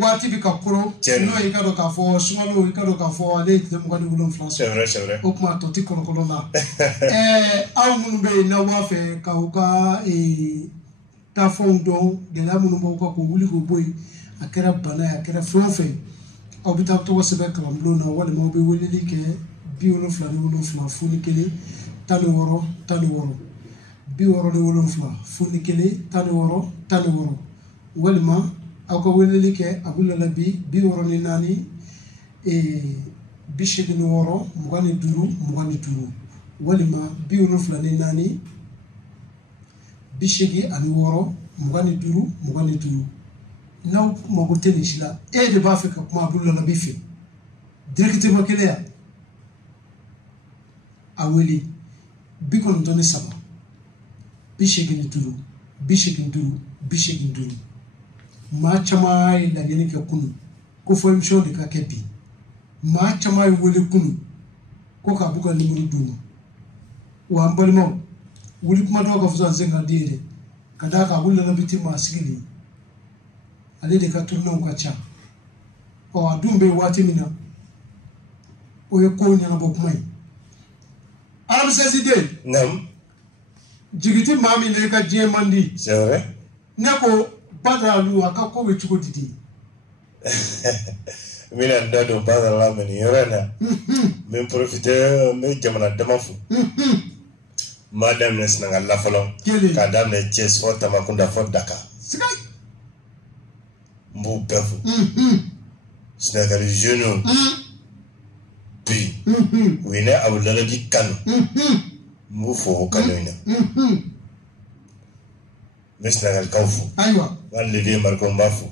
waati bɛ ka koron n'o ye i ka dɔn k'a fɔ sunkalo i ka dɔn k'a fɔ ale ye tile 27 sɔrɔ o kuma tɔ tɛ kɔlɔkɔlɔ la aw minnu bɛ yen n'aw b'a fɛ k'aw ka taafɛnw dɔn gɛlɛya minnu b'aw kan k'o wuli k'o bɔ yen a kɛra bana ye a kɛra fɛn o fɛn aw bɛ taa tɔgɔ sɛbɛn kalanbulon na walima aw bɛ weleli kɛ 77 foni 1 16 16 67 16 16 walima aw ka weleli kɛ Abu Lalabi 64 86 25 25 walima 74 86 25 25 n'aw mago tɛ nin si la e de b'a fɛ ka kuma Abu Lalabi fɛ directement keleya a wele 93 85 85 85 maa caman ye laɲini kɛ kunu ko fɔ émission de ka kɛ bi maa caman ye wele kunu ko k'a b'u ka numéro d'u ma wa an balimaw wuli kuma dɔw ka fisa n sen ka di ye dɛ ka d'a kan Abu Lalabi tɛ maa sigilen ale de ka tournenw ka ca a dun bɛ waati min na o ye kow ɲɛnabɔ kuma ye Aramsɛsiden jigiti maa min na i ka diɲɛ man di c'est vrai ne ko Badara Alu a ka ko bɛ cogo di di n bɛna n da don Badara la mɛ nin yɔrɔ in na n bɛ profiter n bɛ jamana dama fo n b'a daminɛ Sɛnɛgali la fɔlɔ k'a daminɛ Thiès fɔ Tambacounda fɔ Dakar n b'u bɛɛ fo Sɛnɛgali jeunes bi u ye ne Abu Lalabi kanu n b'u fo o kanu in na n bɛ Sɛnɛgalikaw fo n b'a levier marqué n b'a fo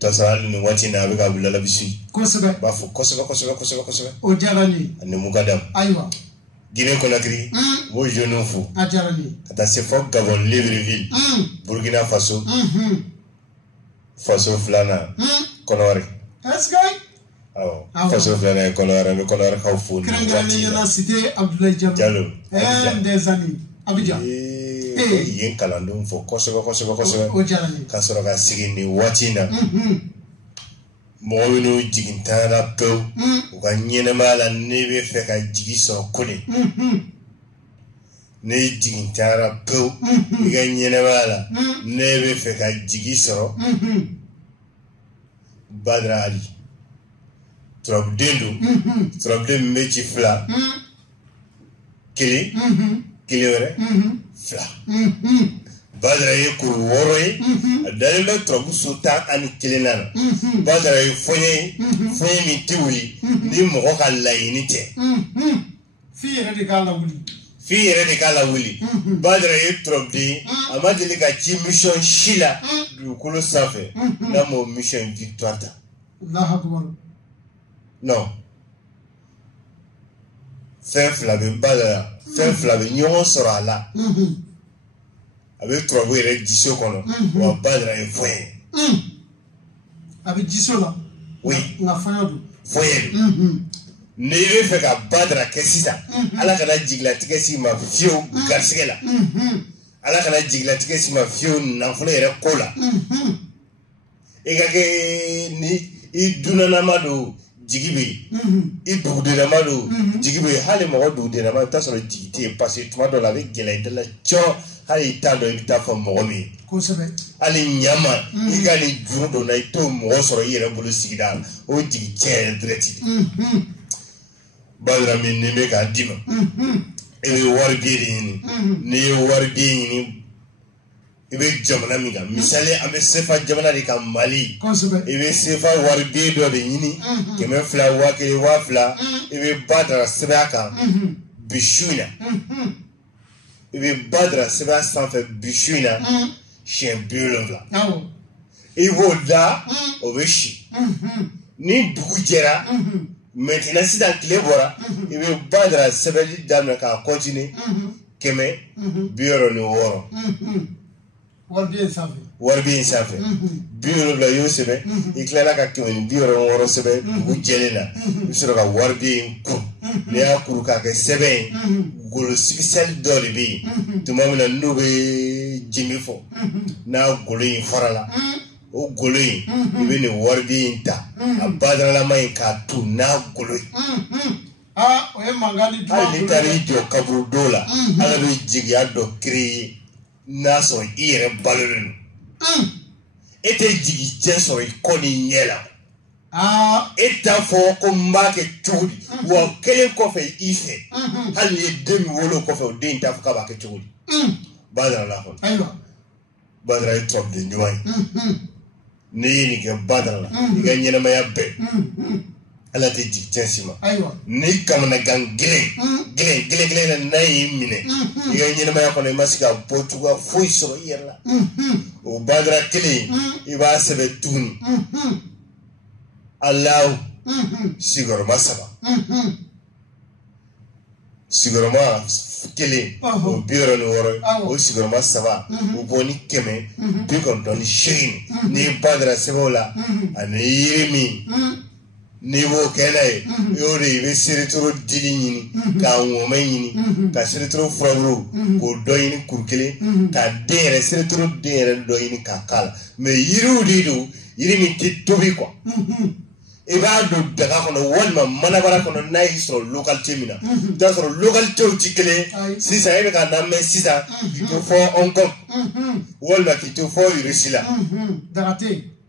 tasara hali nin waati in na a bɛ ka Abu Lalabi suit n b'a fo kosɛbɛ o diyara n ye ani Mukadam Guinée Conakry n b'o jeunes fo a diyara n ye ka taa se fɔ Gabon Libreville Burkina Faso faso filanan Kɔnɔwari faso filanan ye Kɔnɔwari n bɛ Kɔnɔwarikaw fo nin waati in na cité Abdoulaye Diallo des années Abidjan yen kalandenw fo kosɛbɛ ka sɔrɔ ka sigi nin waati in na mɔgɔ minnu jigintanyara pewu u ka ɲɛnɛmaya la ne bɛ fɛ ka jigi sɔrɔ kone ne jigintanyara pewu i ka ɲɛnɛmaya la ne bɛ fɛ ka jigi sɔrɔ Badara Ali turabuden don turabuden min bɛ ci fila kelen wɛrɛ fila Badara ye kuru 6 ye a dalen bɛ turabu so 11 na Badara ye fɔɲɛ min tɛ wuli ni mɔgɔ ka laɲini tɛ f'i yɛrɛ de k'a lawuli Badara ye turabuden a ma deli ka ci mission si la dugukolo sanfɛ n'a m'o mission victoire ta non fɛn fila bɛ Badara fɛn fila bɛ ɲɔgɔn sɔrɔ a la a bɛ turabu yɛrɛ jiso kɔnɔ wa Badara ye fɔɲɛ a bɛ jiso la nka fɔɲɛ don n'i bɛ fɛ ka Badara kɛ sisan Ala kana jigilatigɛ s'i ma fiyewu garisigɛ la Ala kana jigilatigɛ s'i ma fiyewu nafolo yɛrɛ ko la i ka kɛ ni i dunanama don jigi bɛ yen i dugudenama don jigi bɛ yen hali mɔgɔ dugudenama i bɛ taa sɔrɔ jigi tɛ yen parce que tuma dɔw la a bɛ gɛlɛya i da la cɔn hali i t'a dɔn i bɛ taa fɔ mɔgɔ min ye hali ɲama i ka nin juru dɔ la i t'o mɔgɔ sɔrɔ i yɛrɛ bolo sigida la o jigi cɛn yɛrɛ direct de Badara min ni bɛ k'a d'i ma e be warbi ni ni warbi ni e be jamana mi ga misale ambe sefa jamana de ka Mali e be sefa warbi do de ni keme fla wa ke wa fla e be badra sebaka bishuna e be badra seba sanfɛ bishuna chien biolonvla e woda o be shi ni dugu jɛra maintenant sisan tile bɔra i bɛ badara sɛbɛnni daminɛ k'a continuer 160 wari bɛ yen sanfɛ 70 i y'o sɛbɛn i tilala ka 160 sɛbɛn dugu jɛlen na i bɛ sɔrɔ ka wari bɛ yen kuru n'i y'a kuru k'a kɛ sɛbɛn ye golo sigisɛli dɔ de bɛ yen tuma min na n'o bɛ jimi fɔ n'a golo in farala o golo in i bɛ nin wari bɛ yen ta a badaralama in k'a tu n'a golo ye hali n'i taara i jɔ kaburu dɔw la ala bɛ jigiya dɔ créer n'a sɔrɔ i yɛrɛ balolen don e tɛ jigi cɛ sɔrɔ i kɔ ni ɲɛ la e t'a fɔ ko n b'a kɛ cogo di wa kelen kɔfɛ i fɛ hali n'i ye den min wolo kɔfɛ o den t'a fɔ k'a b'a kɛ cogo di badarala kɔnɔ badara ye tɔrɔden ɲuman ye n'i ye nin kɛ badara la i ka ɲɛnamaya bɛɛ ala tɛ jigi cɛ si ma ni kamanagan gɛlɛn na n'a y'i minɛ i ka ɲɛnamaya kɔnɔ i ma se ka bɔ cogoya foyi sɔrɔ i yɛrɛ la o badara kelen i b'a sɛbɛn tuguni Allahu sigiyɔrɔma 3 sigiyɔrɔma 1 o 66 o sigiyɔrɔma 3 o bɔ ni 198 n'i badara sɛbɛnw la ani yiri min n'i b'o kɛ n'a ye i y'o de i bɛ seretoro dili ɲini k'a ŋɔmɛ ɲini ka seretoro furaburu k'o dɔ ɲini kuru kelen ka den yɛrɛ seretoro den yɛrɛ dɔ ɲini k'a k'a la mais yiriw de don yiri min tɛ tobi quoi i b'a don daga kɔnɔ walima manabara kɔnɔ n'a y'i sɔrɔ localité min na i t'a sɔrɔ localitéw tɛ kelen sisan e bɛ ka lamɛn sisan k'i to fɔ Hong Kong walima k'i to fɔ Russie la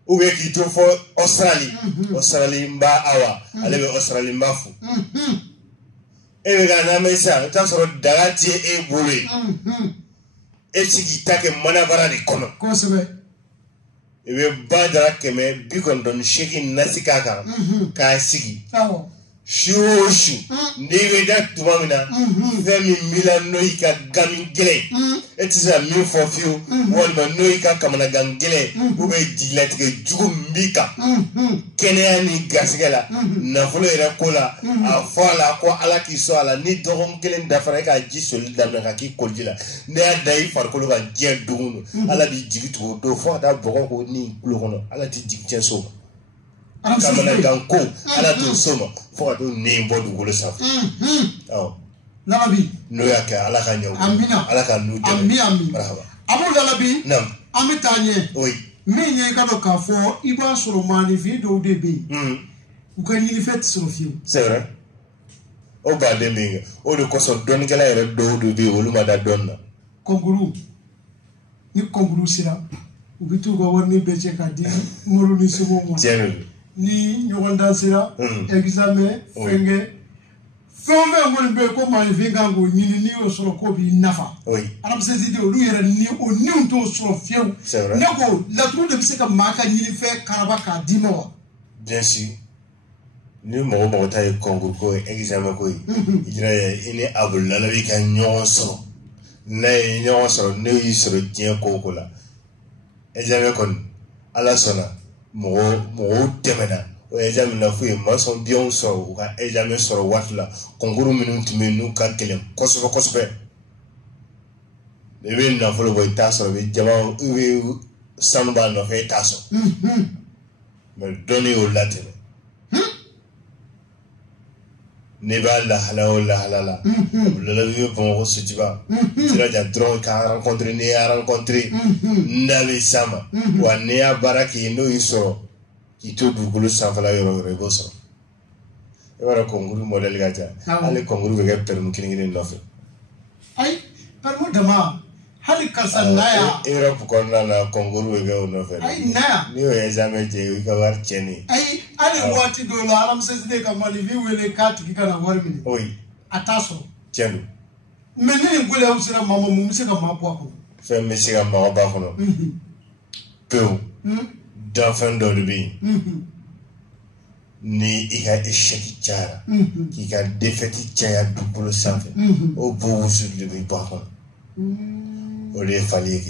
ou bien k'i to fɔ Australie Australie n b'a awa ale bɛ Australie n b'a fo e bɛ ka lamɛn sisan i t'a sɔrɔ daga tɛ e bolo ye e bɛ se k'i ta kɛ manabara de kɔnɔ i bɛ badara 198 nasi k'a kan k'a sigi su o su n'i bɛ da tuma min na fɛn min b'i la n'o y'i ka gami gɛlɛn e tɛ se ka min fɔ fiyewu walima n'o y'i ka kamanagan gɛlɛn ou bien jigilatigɛ jugu min b'i kan kɛnɛya ni garisɛgɛ la nafolo yɛrɛ ko la a fɔ a la ko ala k'i sɔn a la ni dɔgɔkun kelen dafara e k'a ji soli daminɛ ka k'i koliji la n'i y'a da i farikolo kan diɲɛ dogo don ala b'i jigi tugu o don fo ka taa bɔgɔ ko ni kulo kɔnɔ ala t'i jigi cɛ so ma kamanagan ko ala t'o so ma fo ka t'o nɛn bɔ dugukolo sanfɛ n'o y'a kɛ ala ka ɲɛw ala ka n'u dɛmɛ marahaba Abu Lalabi an bɛ taa ɲɛ min ye i ka dɔn k'a fɔ i b'a sɔrɔ maanifin dɔw de bɛ yen u ka ɲinifɛn tɛ sɔrɔ fiyewu c'est vrai o baden bɛ yen o de kosɔn dɔnnikɛla yɛrɛ dɔw de bɛ yen olu ma da dɔnni na kɔnkuru ni kɔnkuru sera u bɛ t'u ka wari bɛɛ cɛ k'a di mori ni sebo ma tiɲɛ de don ni ɲɔgɔn dan sera examen fɛnkɛ fɛn o fɛn kɔni bɛ yen ko maanifin kan k'o ɲini n'i y'o sɔrɔ k'o b'i nafa arabusɛsidi olu yɛrɛ ni o niw t'o sɔrɔ fiyewu ne ko laturu de bɛ se ka maa ka ɲinifɛn karaba k'a d'i ma wa bien sûr ni mɔgɔ ta ye kɔnkuru ko ye examen ko ye i jira i ni Abu Lalabi ka ɲɔgɔn sɔrɔ n'a ye ɲɔgɔn sɔrɔ ne y'i sɔrɔ diɲɛ ko o ko la examen kɔni ala sɔnna mɔgɔw tɛmɛna o examen na f'u ye maçon biɲɛw sɔrɔ u ka examen sɔrɔ waati la kɔnkuru minnu tun bɛ yen n'u ka gɛlɛn kosɛbɛ kosɛbɛ i bɛ nafolo bɔ i t'a sɔrɔ i bɛ jama i bɛ sanu b'a nɔfɛ i t'a sɔrɔ mais dɔnni y'o latɛmɛ ne b'a lahala o lahala la Abu Lalabi bɛ Bamakɔ Sotiba jilaja dɔrɔn k'a rencontré n'i y'a rencontré n'a bɛ s'a ma wa n'i y'a baara kɛ n'o y'i sɔrɔ k'i to dugukolo sanfɛla yɔrɔ yɔrɔ i b'o sɔrɔ i b'a dɔn kɔnkuru modèle ka ca hali kɔnkuru bɛ kɛ permis kelen nɔfɛ ayi permis dama hali karisa naya Europe kɔnɔna na kɔnkuru bɛ kɛ o nɔfɛ ayi naya n'i y'o examen kɛ i ka wari tiɲɛni ayi hali waati dɔw la aramisɛside ka maanifin wele k'a tigi ka na wari minɛ oui a t'a sɔrɔ tiɲɛ don Mais nous, nous voulons aussi la maman, nous sommes comme ma poids. Fais monsieur à ma bakono. Peu. D'enfant d'orbi. Ni ika échec chara. Qui a défaiti chaya du polo sanfe. Au bout sur le bakono. Au lieu fallait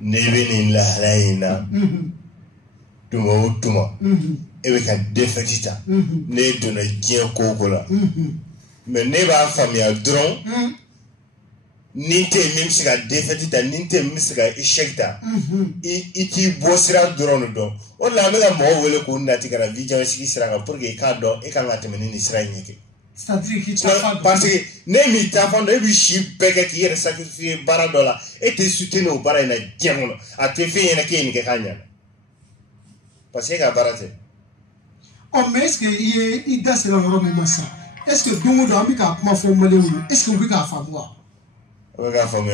Neveni la halaina. Tuma. Ewe ka défaitita. Ne donna dien kokola. Mais ne b'a famille dron. Ninte même si ka défaitita, ninte même si ka échec ta. Iti bossira dron do. On la me la mo wele ko nati kana vision siki sira pour que ka do e kan ngate menini sira nyeke. C'est-à-dire qu'il t'a fait. Parce que ne mi ta fond e bi shi peke ki yere sacrifier bara dola et te soutenir au bara na diemono. A te fait yena ke ni ke kanya. Parce que ka barate. Oh, mais est-ce qu'il y a c'est le ça? Est-ce que nous avons mis à ma formule? Est-ce que vous avez fait moi? Vous avez fait moi.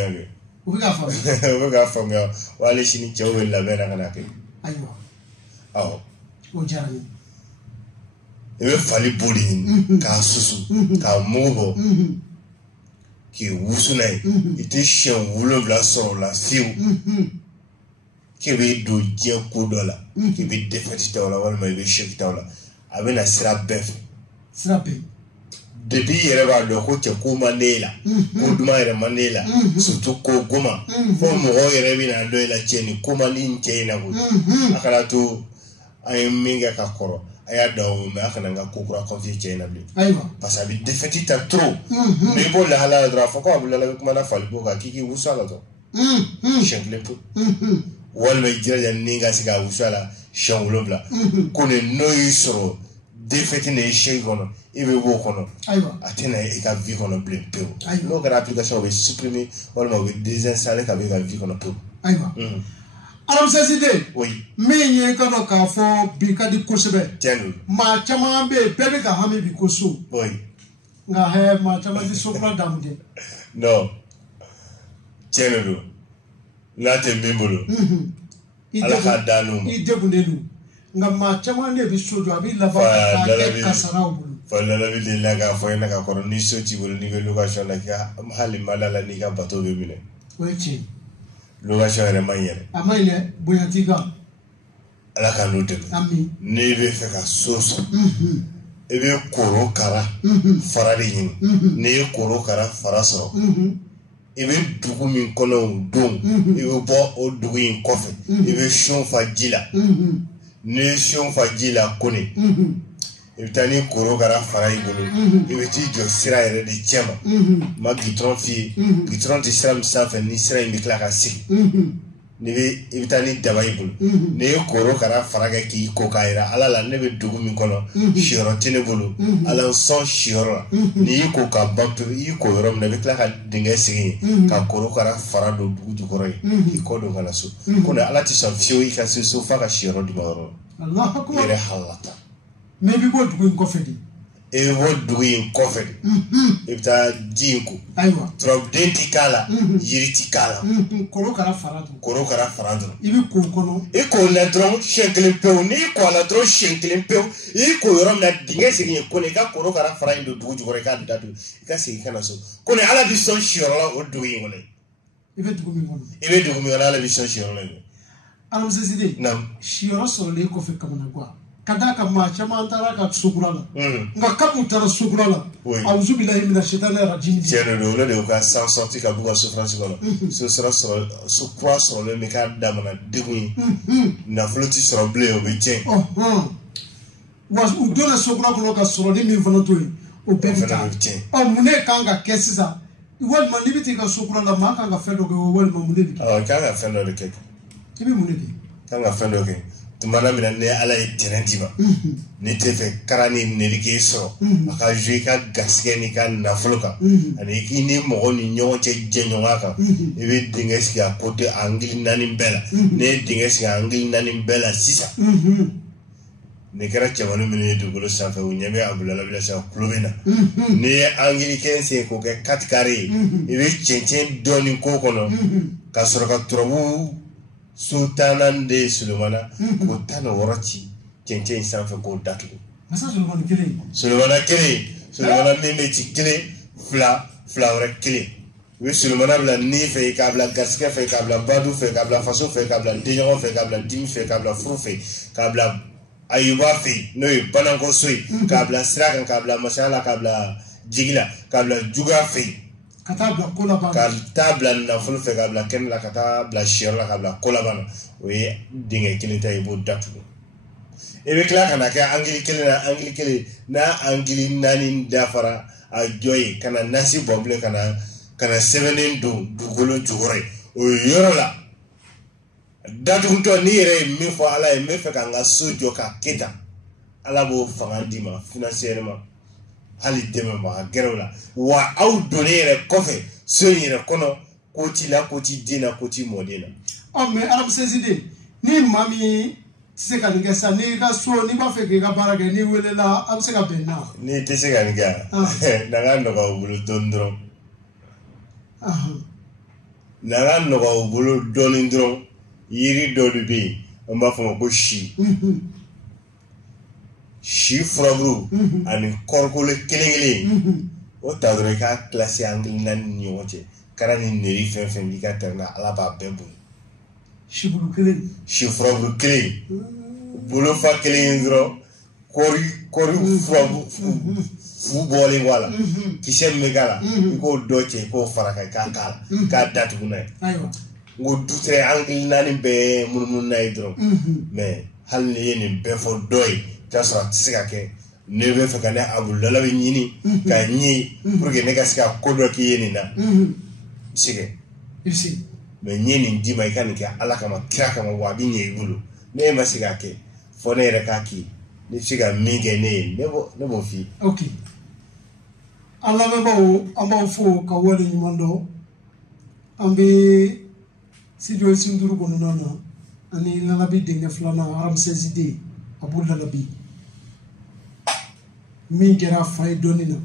Vous avez fait moi. Vous avez fait moi. Vous allez chez nous, vous allez la faire dans la canapé. Aïe. Ah. Au Jarani. Il fallait bouler, car sous, car mouvo, qui woussounaï, il était chien woulant la sur la fille, qui avait deux diens coups qui avait défait dans la wall, mais il avait chèque dans la. Avec la sera bœuf. Depuis il y a le route Kumanela, Kudma et Manela, surtout Koguma, pour mourir et revenir à l'œil la tienne, Kumanin China. Akarato, I am Minga Kakoro, I had no Makananga Kukura Coffee China. Parce que défait à trop. Mais pour la Hala Drafoka, vous l'avez comme la Falboga, Kiki Wusalato. Shanklepo. One may judge and Ningasiga Wusala, Shanglobla, Kone no use. Défaite n'est chez nous, il veut vous connaître. Atteindre et qu'à vivre en plein peu. Nous, quand l'application est supprimée, on va désinstaller qu'avec la vie qu'on a peu. Alors, c'est idée. Oui. Mais il y a un cas for Bikadi Kosebe. Tiens, ma chamabe, bébé Kahami Bikoso. oui. Nga ma chamadi sopra damude. Non. Tiens, là, t'es mémolo. Il débouné. Nga ma chamane bisojo abi lava ka kasara obulu fala la ville la ga fo na ka ko ni so ti bolu ni location la ka hali malala ni ka bato be mine wechi location re mayere amaile boyatiga ala ka no de ami ne be fe ka soso ebe koro kara fara de yin ne koro kara fara so ebe dugu min kono don ebe bo o dugu in kofe ebe shon fa jila Nation Fagila Kone. Il t'a dit Korogara Faraïbolo. Il veut dire que Sira est de Tiama. Ma guitron fille, guitron de Sram Saf et Nisra et Miklakasi. Il t'a dit Dabaïbolo. Néo Korogara Faraga qui Kokaira, ala la neve Dugumikono, Chirotinebolo, ala son Chiro, ni Koka Bantu, Ikorom, avec la Dingasi, car Korogara Farado du Corée, il code au Galasso. Qu'on a la tisson fio, il casse so far à Chiro du Moro. Allah Il est halata. Maybe what doing coffee. Et what doing coffee? If ta Dinko, Aywa. Trop denticala, Yiriticala, Korokara Farado. Korokara Farado. Il est Kokono. Et qu'on a trop Shanklin Peu, ni qu'on a trop Shanklin Peu, et qu'on a dingue, et qu'on a Korokara Farado de Dukoreka Dadu, Cassi Canaso. Qu'on a la vision sur la doing on it. Il veut tout me voir. Il veut do me la vision sur la. Alors, ces idées. Non. Chiro sur les coffee comme quoi. Kadaka ma chama antara ka sukurala. Nga kapu tara sukurala. Auzu billahi minash shaitani rajim. Tiens le de ka sans sortir ka buka souffrance kono. Ce sera sur quoi sur le meka damana degui. Na floti sur blé au betien. Was u dona sukura kono ka soro ni mi vonoto yi. O bebita. O mune kanga kesisa. Wal manibiti ka sukurala ma kanga fendo ko wal mamune. Ah kanga fendo de kek. Tibi mune bi. Kanga fendo ke. Tumana mina ne ala e tenantima ne tefe karani ne rike so aka jouer ka gasike ni ka nafoloka ani kini mo ni nyonche jenyo ngaka ebe dingeski a côté angli nani bela ne dingeski angli nani bela sisa ne kara chamanu mine dugolo safa unyame abulala bila sa klobena ne angli kense ko ke katkare ebe chenchen doni ko kono ka soroka trobu Sultanan de Sulumana, Kotano Warachi, Kentin Sanfa go datu. Massa Sulumana Kili. Sulumana Kili, Sulumana Mimeti Kili, Fla, flower kelen we sulmana bla ni fe ka bla gaske fe ka bla badu fe ka bla faso fe ka bla dejon fe ka bla dim fe ka bla fru fe ka bla ayuba fe no bananko soy ka bla srakan ka bla masala ka bla jigila ka bla juga fe ka tabla kola ba ka tabla na fulu fe ka bla ken la ka tabla shirla ka bla kola bana we dinge kilita ibo datu ebe kla kana ka angili kele na angili nani dafara a joy kana nasi bomble kana sevenen dugolo jugore o yorola datu to ni re mi fo ala e me fe ka nga sojo ka keta ala bo fanga dima financièrement hali dema ma gerewla wa au donere kofe sonyere kono ko ti la ko ti dina ko ti modena o me arab sezide ni mami se ka nga sa ni ka so ni ba fe ka barage ni wele la am se ka benna ni te se ka nga daga no ka bulu dondro naga no ka bulu donindro yiri dodu bi on ba fo ko shi shi frogru ani korkole kelengele o tadre ka classe angle nan nyote karani neri fen di ka terna ala ba bembu shi bulu kelen shi frogru kelen bulu fa kelengro kori frogru fu boli wala kisem megala ko doche ko faraka ka kala ka datu na aywa ngo dutre angle nan be mun na idro mais hal ne yeni be fo doy tasra tisika ke ne be fa kana abu lala be nyini ka nyi pour que ne ka sika kodo ki yeni na sige isi be nyini ndi mai kan ke ala kama kira kama wa bi nyi bulu ne ma sika ke fo ne re ka ki ne siga minge ne bo fi okay ala be bawo amba fo ka wole nyundo ambe sidio sinduru kono nana ani lala bi de ngeflana aram sezide abul lala bi min kɛra fa ye dɔɔnin na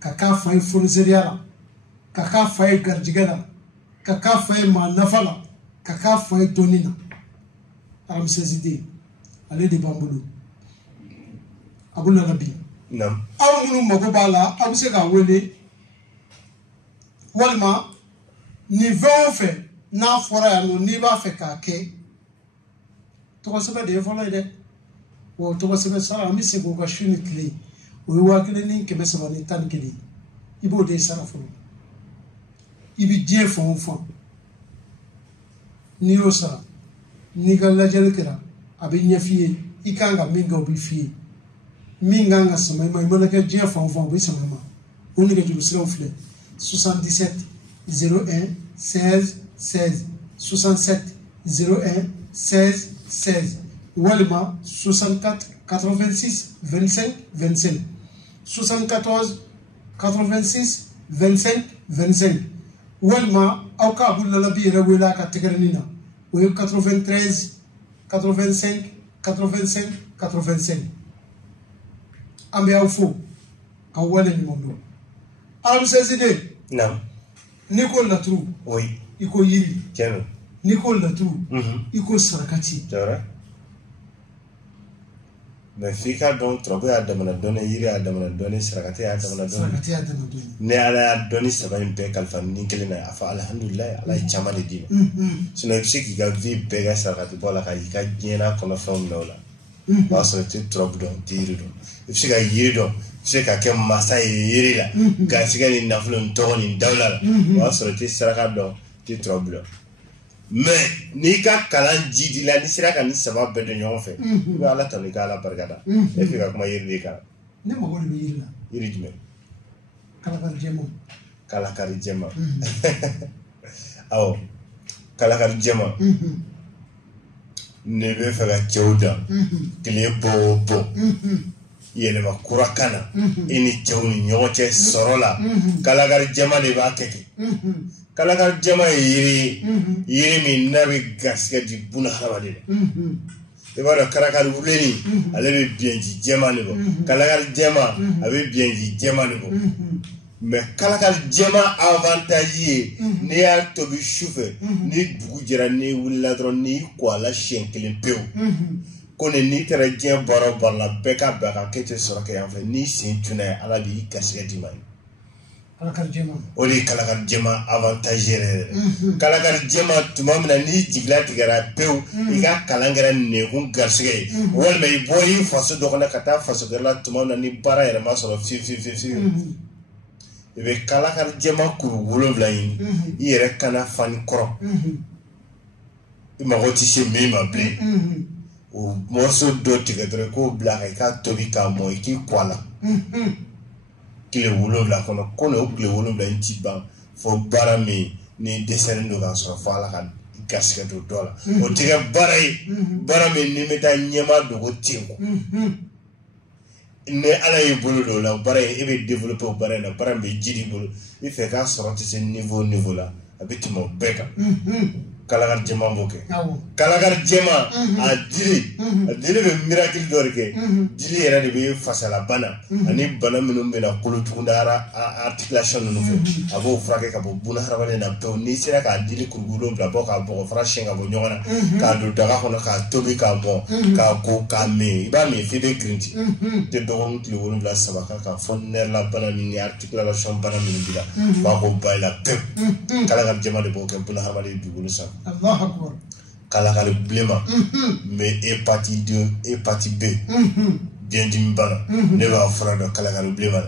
ka k'a fa ye foniseriya la ka k'a fa ye garijɛgɛ la ka k'a fa ye maa nafa la ka k'a fa ye dɔɔnin na aramisɛsiden ale de b'an bolo a bɛ nana bi aw minnu mago b'a la aw bɛ se k'a wele walima nin fɛn o fɛn n'a fɔra yan nɔ n'i b'a fɛ k'a kɛ tɔgɔsɛbɛ de ye fɔlɔ ye dɛ wa o tɔgɔsɛbɛ sara an bɛ segin o kan su ni tile o ye 1311 i b'o de sara fɔlɔ i bɛ diɲɛ fan o fan n'i y'o sara n'i ka lajɛli kɛra a bɛ ɲɛ f'i ye i kan ka min kɛ o bɛ f'i ye min kan ka sama i ma i mana kɛ diɲɛ fan o fan o bɛ sama i ma o nɛgɛjuru siraw filɛ 77 01 16 16 67 01 16 16 walima 64 86 25 25 74 86 25 25 walima aw ka Abu Lalabi yɛrɛ wele a ka tɛgɛrɛnin na o ye 93 85 85 85 an bɛ aw fo ka wale ɲuman dɔn aramisɛsiden n'i ko laturu i ko yiri n'i ko laturu i ko sarakati mais f'i ka dɔn turabu y'a damana dɔnni yiri y'a damana dɔnni sarakati y'a damana dɔnni ne ala y'a dɔnni saba in bɛɛ kalifa ni kelen na a fɔ alihamudulilayi ala ye caman de d'i ma sinon i bɛ se k'i ka vie bɛɛ kɛ sarakati bɔ la ka i ka diɲɛna kɔnɔfɛnw minɛ o la o b'a sɔrɔ i tɛ turabu dɔn i tɛ yiri dɔn i bɛ se ka yiri dɔn i bɛ se ka kɛ masa ye yiri la garisɛgɛ ni nafolo ni tɔgɔ ni dawula la o b'a sɔrɔ i tɛ saraka dɔn i tɛ turabu dɔn mais n'i ka kalan ji di la ni sera ka ni saba bɛɛ dɔn ɲɔgɔn fɛ i bɛ ala tanu i ka ala barikada e fɛ ka kuma yiri de kan ne mago de bɛ yiri la yiri jumɛn kalakari jɛma kalakari jɛma awɔ kalakari jɛma ne bɛ fɛ ka cɛw dan tile bɔ o bɔ yɛlɛma kura kana i ni cɛw ni ɲɔgɔn cɛ sɔrɔ la kalakari jɛma de b'a kɛ kalakari jɛma ye yiri min n'a bɛ garisɛgɛ di buna hadamaden ma i b'a dɔn kalakari wuleni ale bɛ biɲɛji jɛma de bɔ kalakari jɛma a bɛ biɲɛji jɛma de bɔ mais kalakari jɛma avantage ye n'i y'a tobi sufɛ ni dugu jɛra n'i wulila dɔrɔn n'i ko a la siɲɛ kelen pewu ko n'i taara diɲɛ baara o baara la bɛɛ ka bɛn a kan k'e tɛ sɔrɔ kɛ yan fɛ n'i sen tunna ye ala b'i garisɛgɛ d'i ma Oli kalakar jema avantage kalakar jema tumamna ni jigla tigara peu iga kalangara negun garsige wal may boy faso dokona kata faso gala tumamna ni bara yere masoro fi ibe kalakar jema kuru wolonvla yin yere kana fan kro imagoti se mema ble o morceau do tigadre ko blaga ka tobi ka mo ki kwala kile wolonvla kono kile wolonvla intiba fo barami ni descend do ga so fala kan gaske do dola o tiga barami ni meta nyema do go tinko ne ala yi bolo do la baray e be développer baray na barambe jidi bolo il fait ka sorti ce niveau là abitimo beka kalagar jema mboke kalagar jema a dili be miracle dorke dili era de be fasala bana ani bana minum be na kulu tukundara articulation no fo abo frake ka bo buna harabane na to ni sira ka dili kurgulo bla boka bo frashinga bo nyona ka do daga hono ka tobi ka bo ka ko ka me ba mi fi de grinti de do on tli wonu bla sabaka ka fonner la bana ni articulation bana min bila ba ko bayla pep kalagar jema de bo ke buna harabane dugulu sa Allah Akbar. Kalakar blema mais hépatite 2 hépatite B bien dimbana ne va frado kalakar blema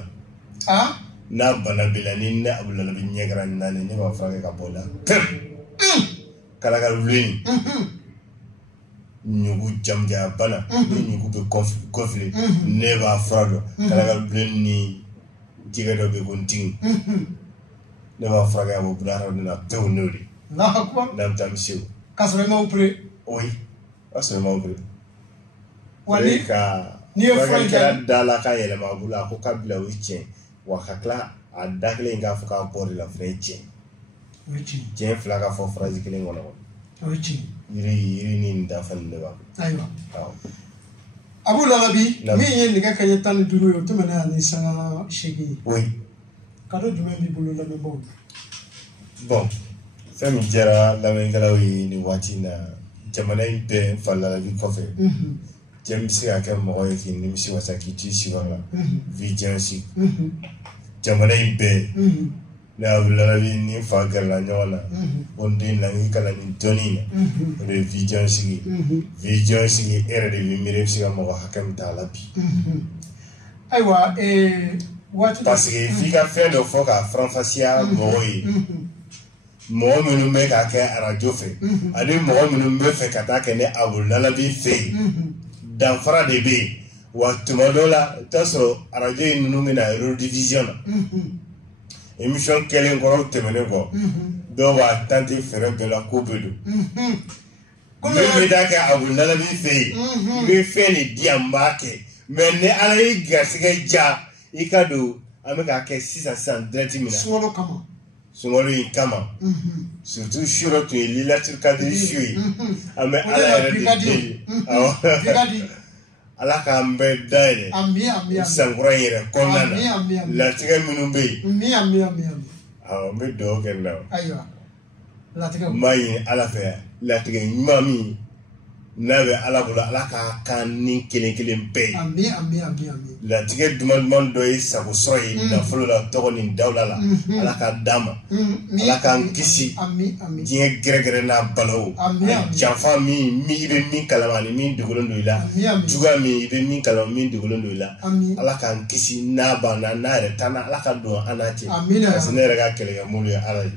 na bana bilani na abulala bi nyegra nani ne va frage ka bola kalakar bleni nyugu jamja bana nyugu be conflit ne va frado kalakar bleni tigado be konting ne va frage abo braro na tewnori Allah Akbar. Nam siu. Kasore ma upre. Oui. Kasore ma upre. Wali ka ni Franka dala ka yele ma bula ko kabila wiche wa kakla adakle nga fuka pori la freche. Wichi. Je flaka fo phrase kile ngona. Wichi. Iri ni ndafan ne ba. Aywa. Abu Lalabi mi yen ni ka kanye tan duru yo to mena ni sanga shegi. Oui. Kado jume bi bulu la mebo. Bon. Femi jara la mengalawi ni watina jamana impe falla bi kofe. Jemsi aka mo yiki ni misi wasaki ti siwala. Vijansi. Jamana impe na Lalabi ni fagar la nyona. Ondi na ngikala ni donina. Le vijansi. Vijansi era de mire si mo hakam talabi. Aywa parce que fika fait de foka franfacia moy. Mo minnu be ka kɛ radio fɛ ani mɔgɔ minnu be fɛ ka taa kɛ ne Abu Lalabi fɛ danfara de be wa tuma dɔ la t'a sɔrɔ radio in ninnu bɛna redivision na émission kelen kɔrɔ tɛmɛnen kɔ dɔw b'a tante fɛrɛ bɛɛ la ko bɛ don min bɛ taa kɛ Abu Lalabi fɛ yen i bɛ fɛn de di yan n b'a kɛ mais ni Ala y'i garisɛgɛ ja i ka don an bɛ k'a kɛ sisan direct min na Sunkalo kama. Sunkalo in kama surtout suro tun ye lilature kadiri su ye an bɛ Ala yɛrɛ de deli awɔ Ala k'an bɛɛ dayɛlɛ sankura in yɛrɛ kɔnɔna na latigɛ minnu bɛ yen awɔ n bɛ dugawu kɛ n na n b'a ɲini Ala fɛ latigɛ ɲuman min n'a bɛ Ala bolo Ala k'a kan ni kelen kelen bɛɛ ye latigɛ duman dɔ ye sago sɔrɔ ye nafolo la tɔgɔ ni dawula la Ala k'a d'a ma Ala k'an kisi diɲɛ gɛrɛgɛrɛ n'a balawu janfa min i bɛ min kalama ani min dogolen don i la juguya min i bɛ min kalama min dogolen don i la Ala k'an kisi n'a banna n'a yɛrɛ taa na Ala ka don an n'a cɛ parce que ne yɛrɛ ka kɛlɛkɛmɔlu ye Ala ye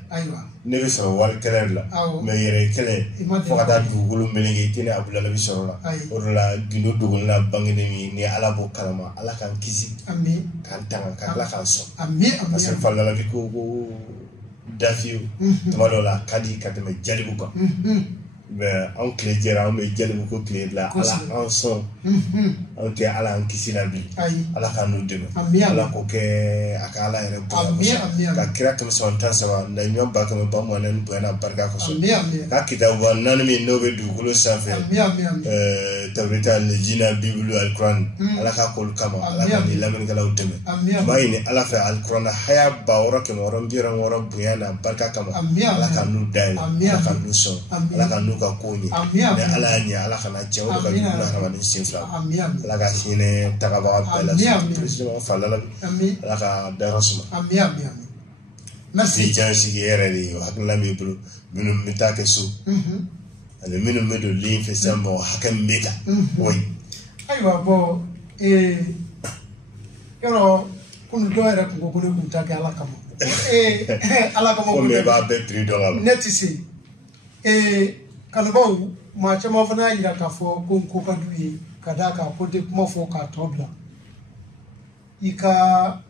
ne bɛ sɔrɔ wari kɛlɛ la mais yɛrɛ kɛlɛ fo ka taa dugukolo meleke i tɛ ne Abu Lalabi sɔrɔ la o de la gindo dogolen na bangenen min ni Ala b'o kalama Ala k'an kisi k'an tanga ka tila k'an sɔn parce que Fa Lalabi ko dafiw tuma dɔw la a ka di ka tɛmɛ jalibu kan mais anw tile jɛra anw bɛ jalibu ko tile bila Ala an sɔn anw tɛ Ala an kisi la bi Ala k'an n'u dɛmɛ Ala k'o kɛ a ka Ala yɛrɛ bonya ka kira 113 Naɲuman 144 bonya n'a barika kosɔn ka kitabu 4 min n'o bɛ dugukolo sanfɛ Tawureta Linjila Bibulu Alikuranɛ Ala ka k'olu kama Ala ka ni lamɛnnikɛlaw dɛmɛ n b'a ɲini Ala fɛ Alikuranɛ haya 696 bonya n'a barika kama Ala ka n'u dayɛlɛ Ala ka n'u sɔn Ala ka n'u ka kow ɲɛ mais Ala y'a ɲɛ Ala kana cɛ o de ka jugu hadamaden sen fila Ala ka hinɛ tagabaga bɛɛ la président Fa Lalabi Ala ka dayɔrɔ suma merci jansi yere hakla mi bro minum mitake su ale minum medo lin fe sambo hakam meka oy aywa bo yoro kunu do era ko ko ne kuntake ala kama ala kama ko me ba betri do la netisi kanabaw ma chama fana yira ka fo ko ka duye kadaka ko de kuma fo ka tobla ika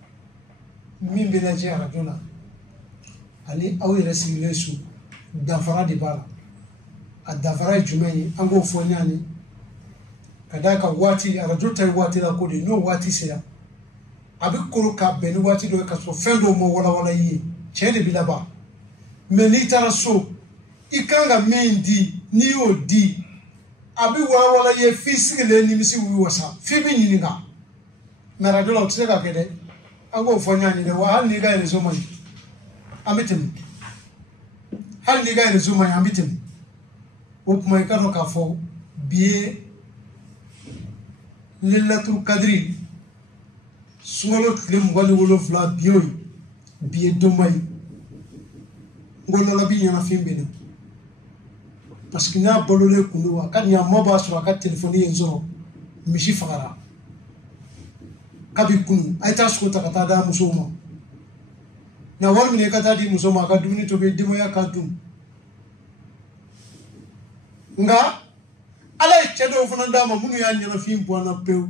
mimbe na je radona ani aw yɛrɛ sigilen su danfara de b'a la a danfara ye jumɛn ye an k'o fɔ ɲaani ka d'a kan waati arajo ta ye waati la ko de n'o waati sera a bɛ koro ka bɛn ni waati dɔ ye ka sɔrɔ fɛn dɔw ma walawala i ye tiɲɛ de bɛ laban mɛ n'i taara so i kan ka min di n'i y'o di a bɛ walawala i ye f'i sigilen nimisi wuli wasa f'i bɛ ɲininka mɛ arajo la o tɛ se ka kɛ dɛ an k'o fɔ ɲaani dɛ wa hali n'i ka réseau man ɲi amitem hal ni ga rezuma ya amitem o kuma ikano ka fo biye lillatul qadri sungolo tlem wali wolo fla biyoy biye domay ngolo la bi yana fimbene parce que na bolole kunwa kan ya moba so ka telephone yenzoro mishi fagara kabi kunu aita sko takata da musoma na war mine kata di musoma ka dumuni to be dimo ya ka dum nga ala chedo fana dama munu ya nyana fim bona pew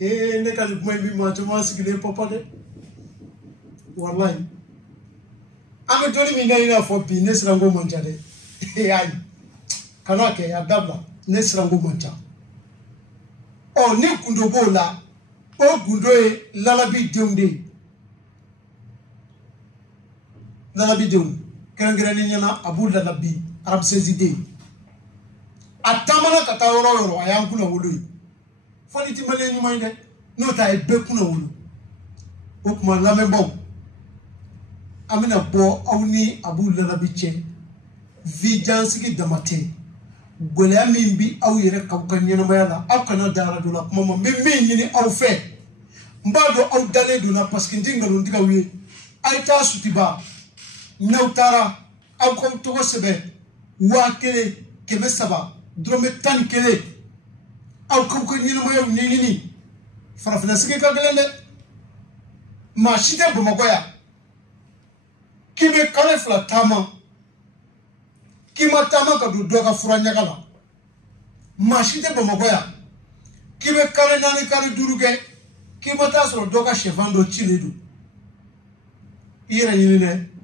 ne kali kuma bi ma to ma sigile papa de wallahi ame doli mi na fo bi ne srango monja de ai kana ke ya dabla ne srango monja o ni kundo bola o gundo e lalabi deunde lalabi deun kerangirani nyana abu lalabi arab sezide atamana kata yoro ayankuna wolo foni ti male nyuma inde no ta ebe kuna wolo o kuma lamebo amina bo awni abu lalabi che vigilance ki damate gole amimbi aw yere kabkan nyana mayala aw kana dara do la kuma me nyini aw fe mbado aw dale do na parce que ndingalu ndiga wi ay ta sutiba nawtara aw ko to sebe wa kele kebe saba drome tan kele aw ko nyina mayo nini farafina sike ka gelende ma shite bo magoya kibe kale fla tama kima tama ka do ka furanya kala ma shite bo magoya kibe kale nani kale duruge kima ta so do ka chevando chiledu ira nyini ne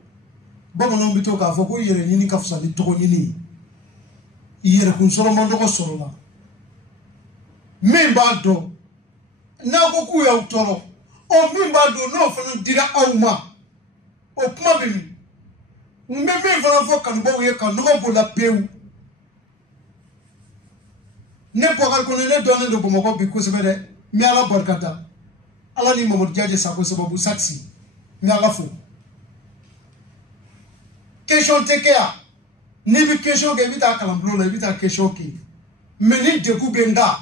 bamanan bito ka fo ko yere nyini ka fsa ni to nyini yere kun soro mando ko soro la memba do na ko ku ya utoro o memba do no fana dira awma o kuma be mi me fana fo kan bo ye kan no bo la pew ne ko kal ko ne do ne do mo ko bi ko sebe de mi ala barkata ala ni Mamadou Diadje sa ko sababu saksi mi ala fo question tekea ni bi question ke bita kalamblo la bita question ke meni deku benda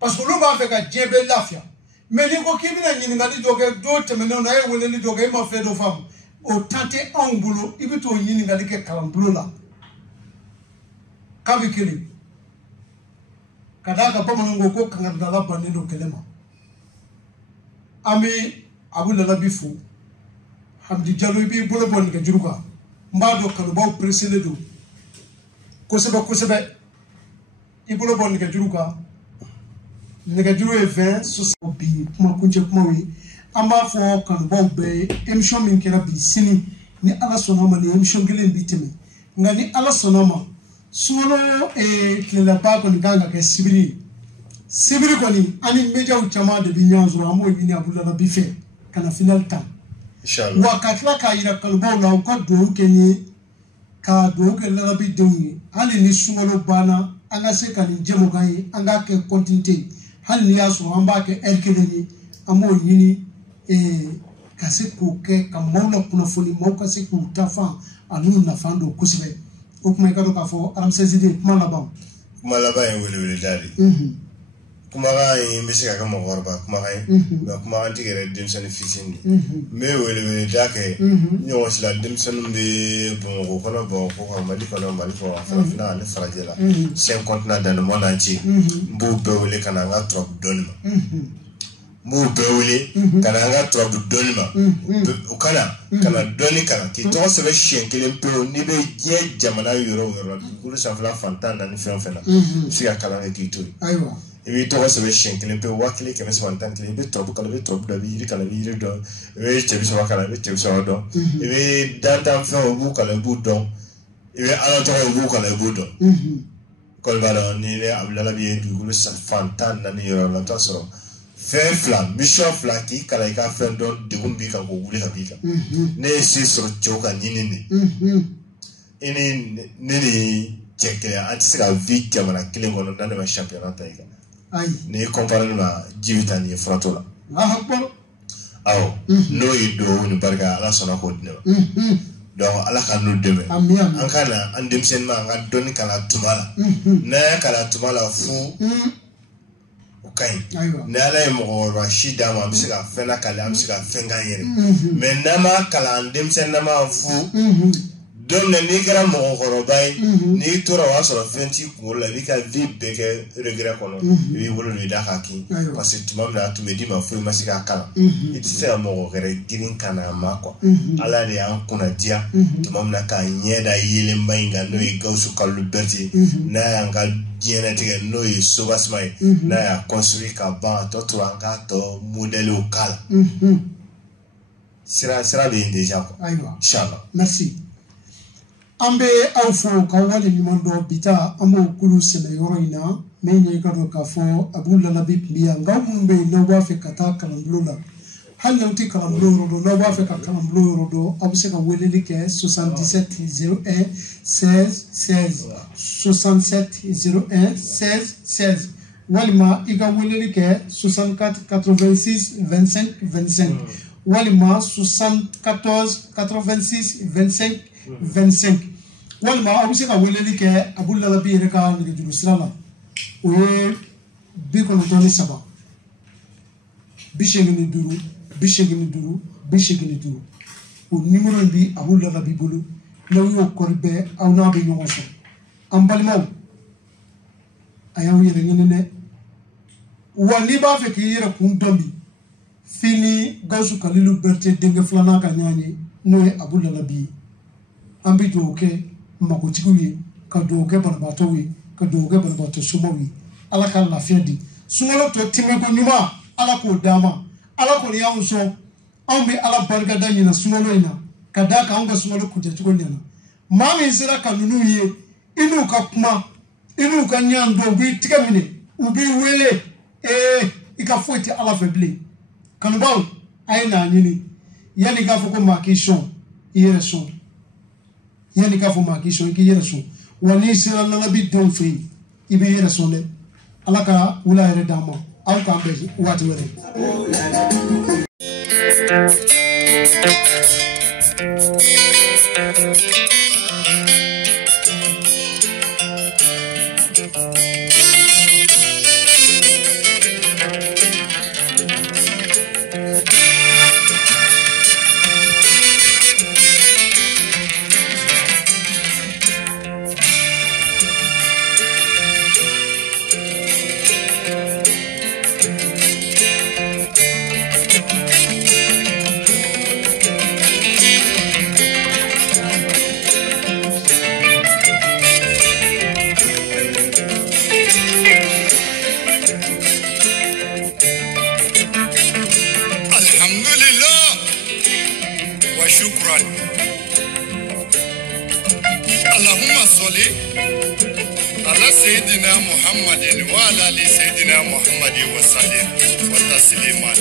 parce que lo ba fe ka jebe lafia meni ko kibina nyini ngadi doge do temene na e wele ni doge ma fe do fam o tante angulo ibito nyini ngadi ke kalamblo la kabi kili kadaka pa manongo ko kangada la banendo kelema ami abu la bifu hamdi jalo bi bolo bon ke juruka mbado kalubaw presele do kosebe ibolo bon ke juruka nega juru e 20 so bi kuma kunje kuma wi amba fo kalubaw be emission min kera bi sini ni ala sonoma ni emission gelen bi temi ngani ala sonoma solo klela ba ko nganga ke sibiri ko ni ani media u chama de bi nyanzo amo ni abula bi fe kana final time inshallah wakatla ka ira kalubaw la ko do kenye ka do ke la bi deuni hali ni sumalo bana anga se kan jemo gayi anga ke continuité hali ni aso amba ke elkeleni amo yini kase ko ke ka mawla kuna foni maw kase ko tafa anu na fando kusbe o kuma ka do ka fo aram sezide kuma la ba en wele dali kumaga yi be se ka mo gorba kumaga yi ba kumaga tigere demsen fisini me wele dake nyo wasla demsen be bon ko ko mali ko fina ne fragela 50 na dans le monde entier mbu be wele kana nga trop donima mbu be wele kana nga trop donima kana doni kana ki to se be shenkele pe ni be je jamana yoro ko sa fla fantana ni fena si ka kala ki to aywa ibi to se be shenkele pe wakile ke be se fantan kele be trop kala be trop da bi kala bi do be che bi se wakala be che bi se do ibi dantan fe obu kala bu don ibi ala to obu kala bu don kolbara ni le abdala bi du ko sa fantan na ni yoro la ta so fe flam mission flaki kala ka fe don de gumbi ka ko wuli habika ne si so choka nyini ni ini nini cheke anti ka vi jamana kile ngono na ma championnat taika ay ne comparer ma jivitani fratola akbar aw no yido ni barga ala sona ko dina donc ala kan no deme amiam an kana an demsen ma ga doni kala tumala na kala tumala fu okay na ala mo rashida ma amsika fena kala amsika fenga yere mais na ma kala an demsen na ma fu don na ni gara mo gorobay ni tora wa so fenti ko la bi ka vi beke regret kono wi wolo ni da haki parce que tumam na tu me di ma fu ma sika kala it se mo gore girin kana mako ala de an kuna dia tumam na ka nyeda yele mbainga no e gausu kallu berti na anga jena tige no e sobasmai na ya construire ka ba to to anga to modèle au kala sera bien déjà aywa inchallah merci ambe awfo ka wale ni mondo bita amo kulu sene yoroina menye kado ka fo abulla nabi biya ngawumbe no wafe kata kalamblula halle uti kalambluro do no wafe ka kalambluro do abuse ka weleli ke 7701 16 16 6701 16 16 walima iga weleli ke 64 86 25 25 walima 74 86 25 25 walma abuse ka weleli ke abulla labi reka ni julu sirala o bi ko toni saba bishegini duru o numéro bi abulla labi bulu law yo korbe aw na be ñoo so am balmaw ayaw yere ñene wali ba fe ki yere kum dombi fini gausu kalilu berte denge flana ka ñani no e abulla labi ambi doke magotiwi ka doke barbato ka doke barbato sumawi ala ka lafiya di sumalo to timego nyuma ala ko dama ala ko ya unso ambi ala barga danyina sumalo ina kada ka anga sumalo kuje tuko nyana mami zira ka nunu ye inu ka kuma inu ka nyando bi tikamine ubi wele ikafuiti ala feble kanubal aina nyini yani ka foko makishon yere son yani ka fo makisho ki yere so wani sira la bi don fe ibe yere so le alaka wula yere dama aw ka be wati were سيدنا محمد وعلى آل سيدنا محمد وسلم وتسليما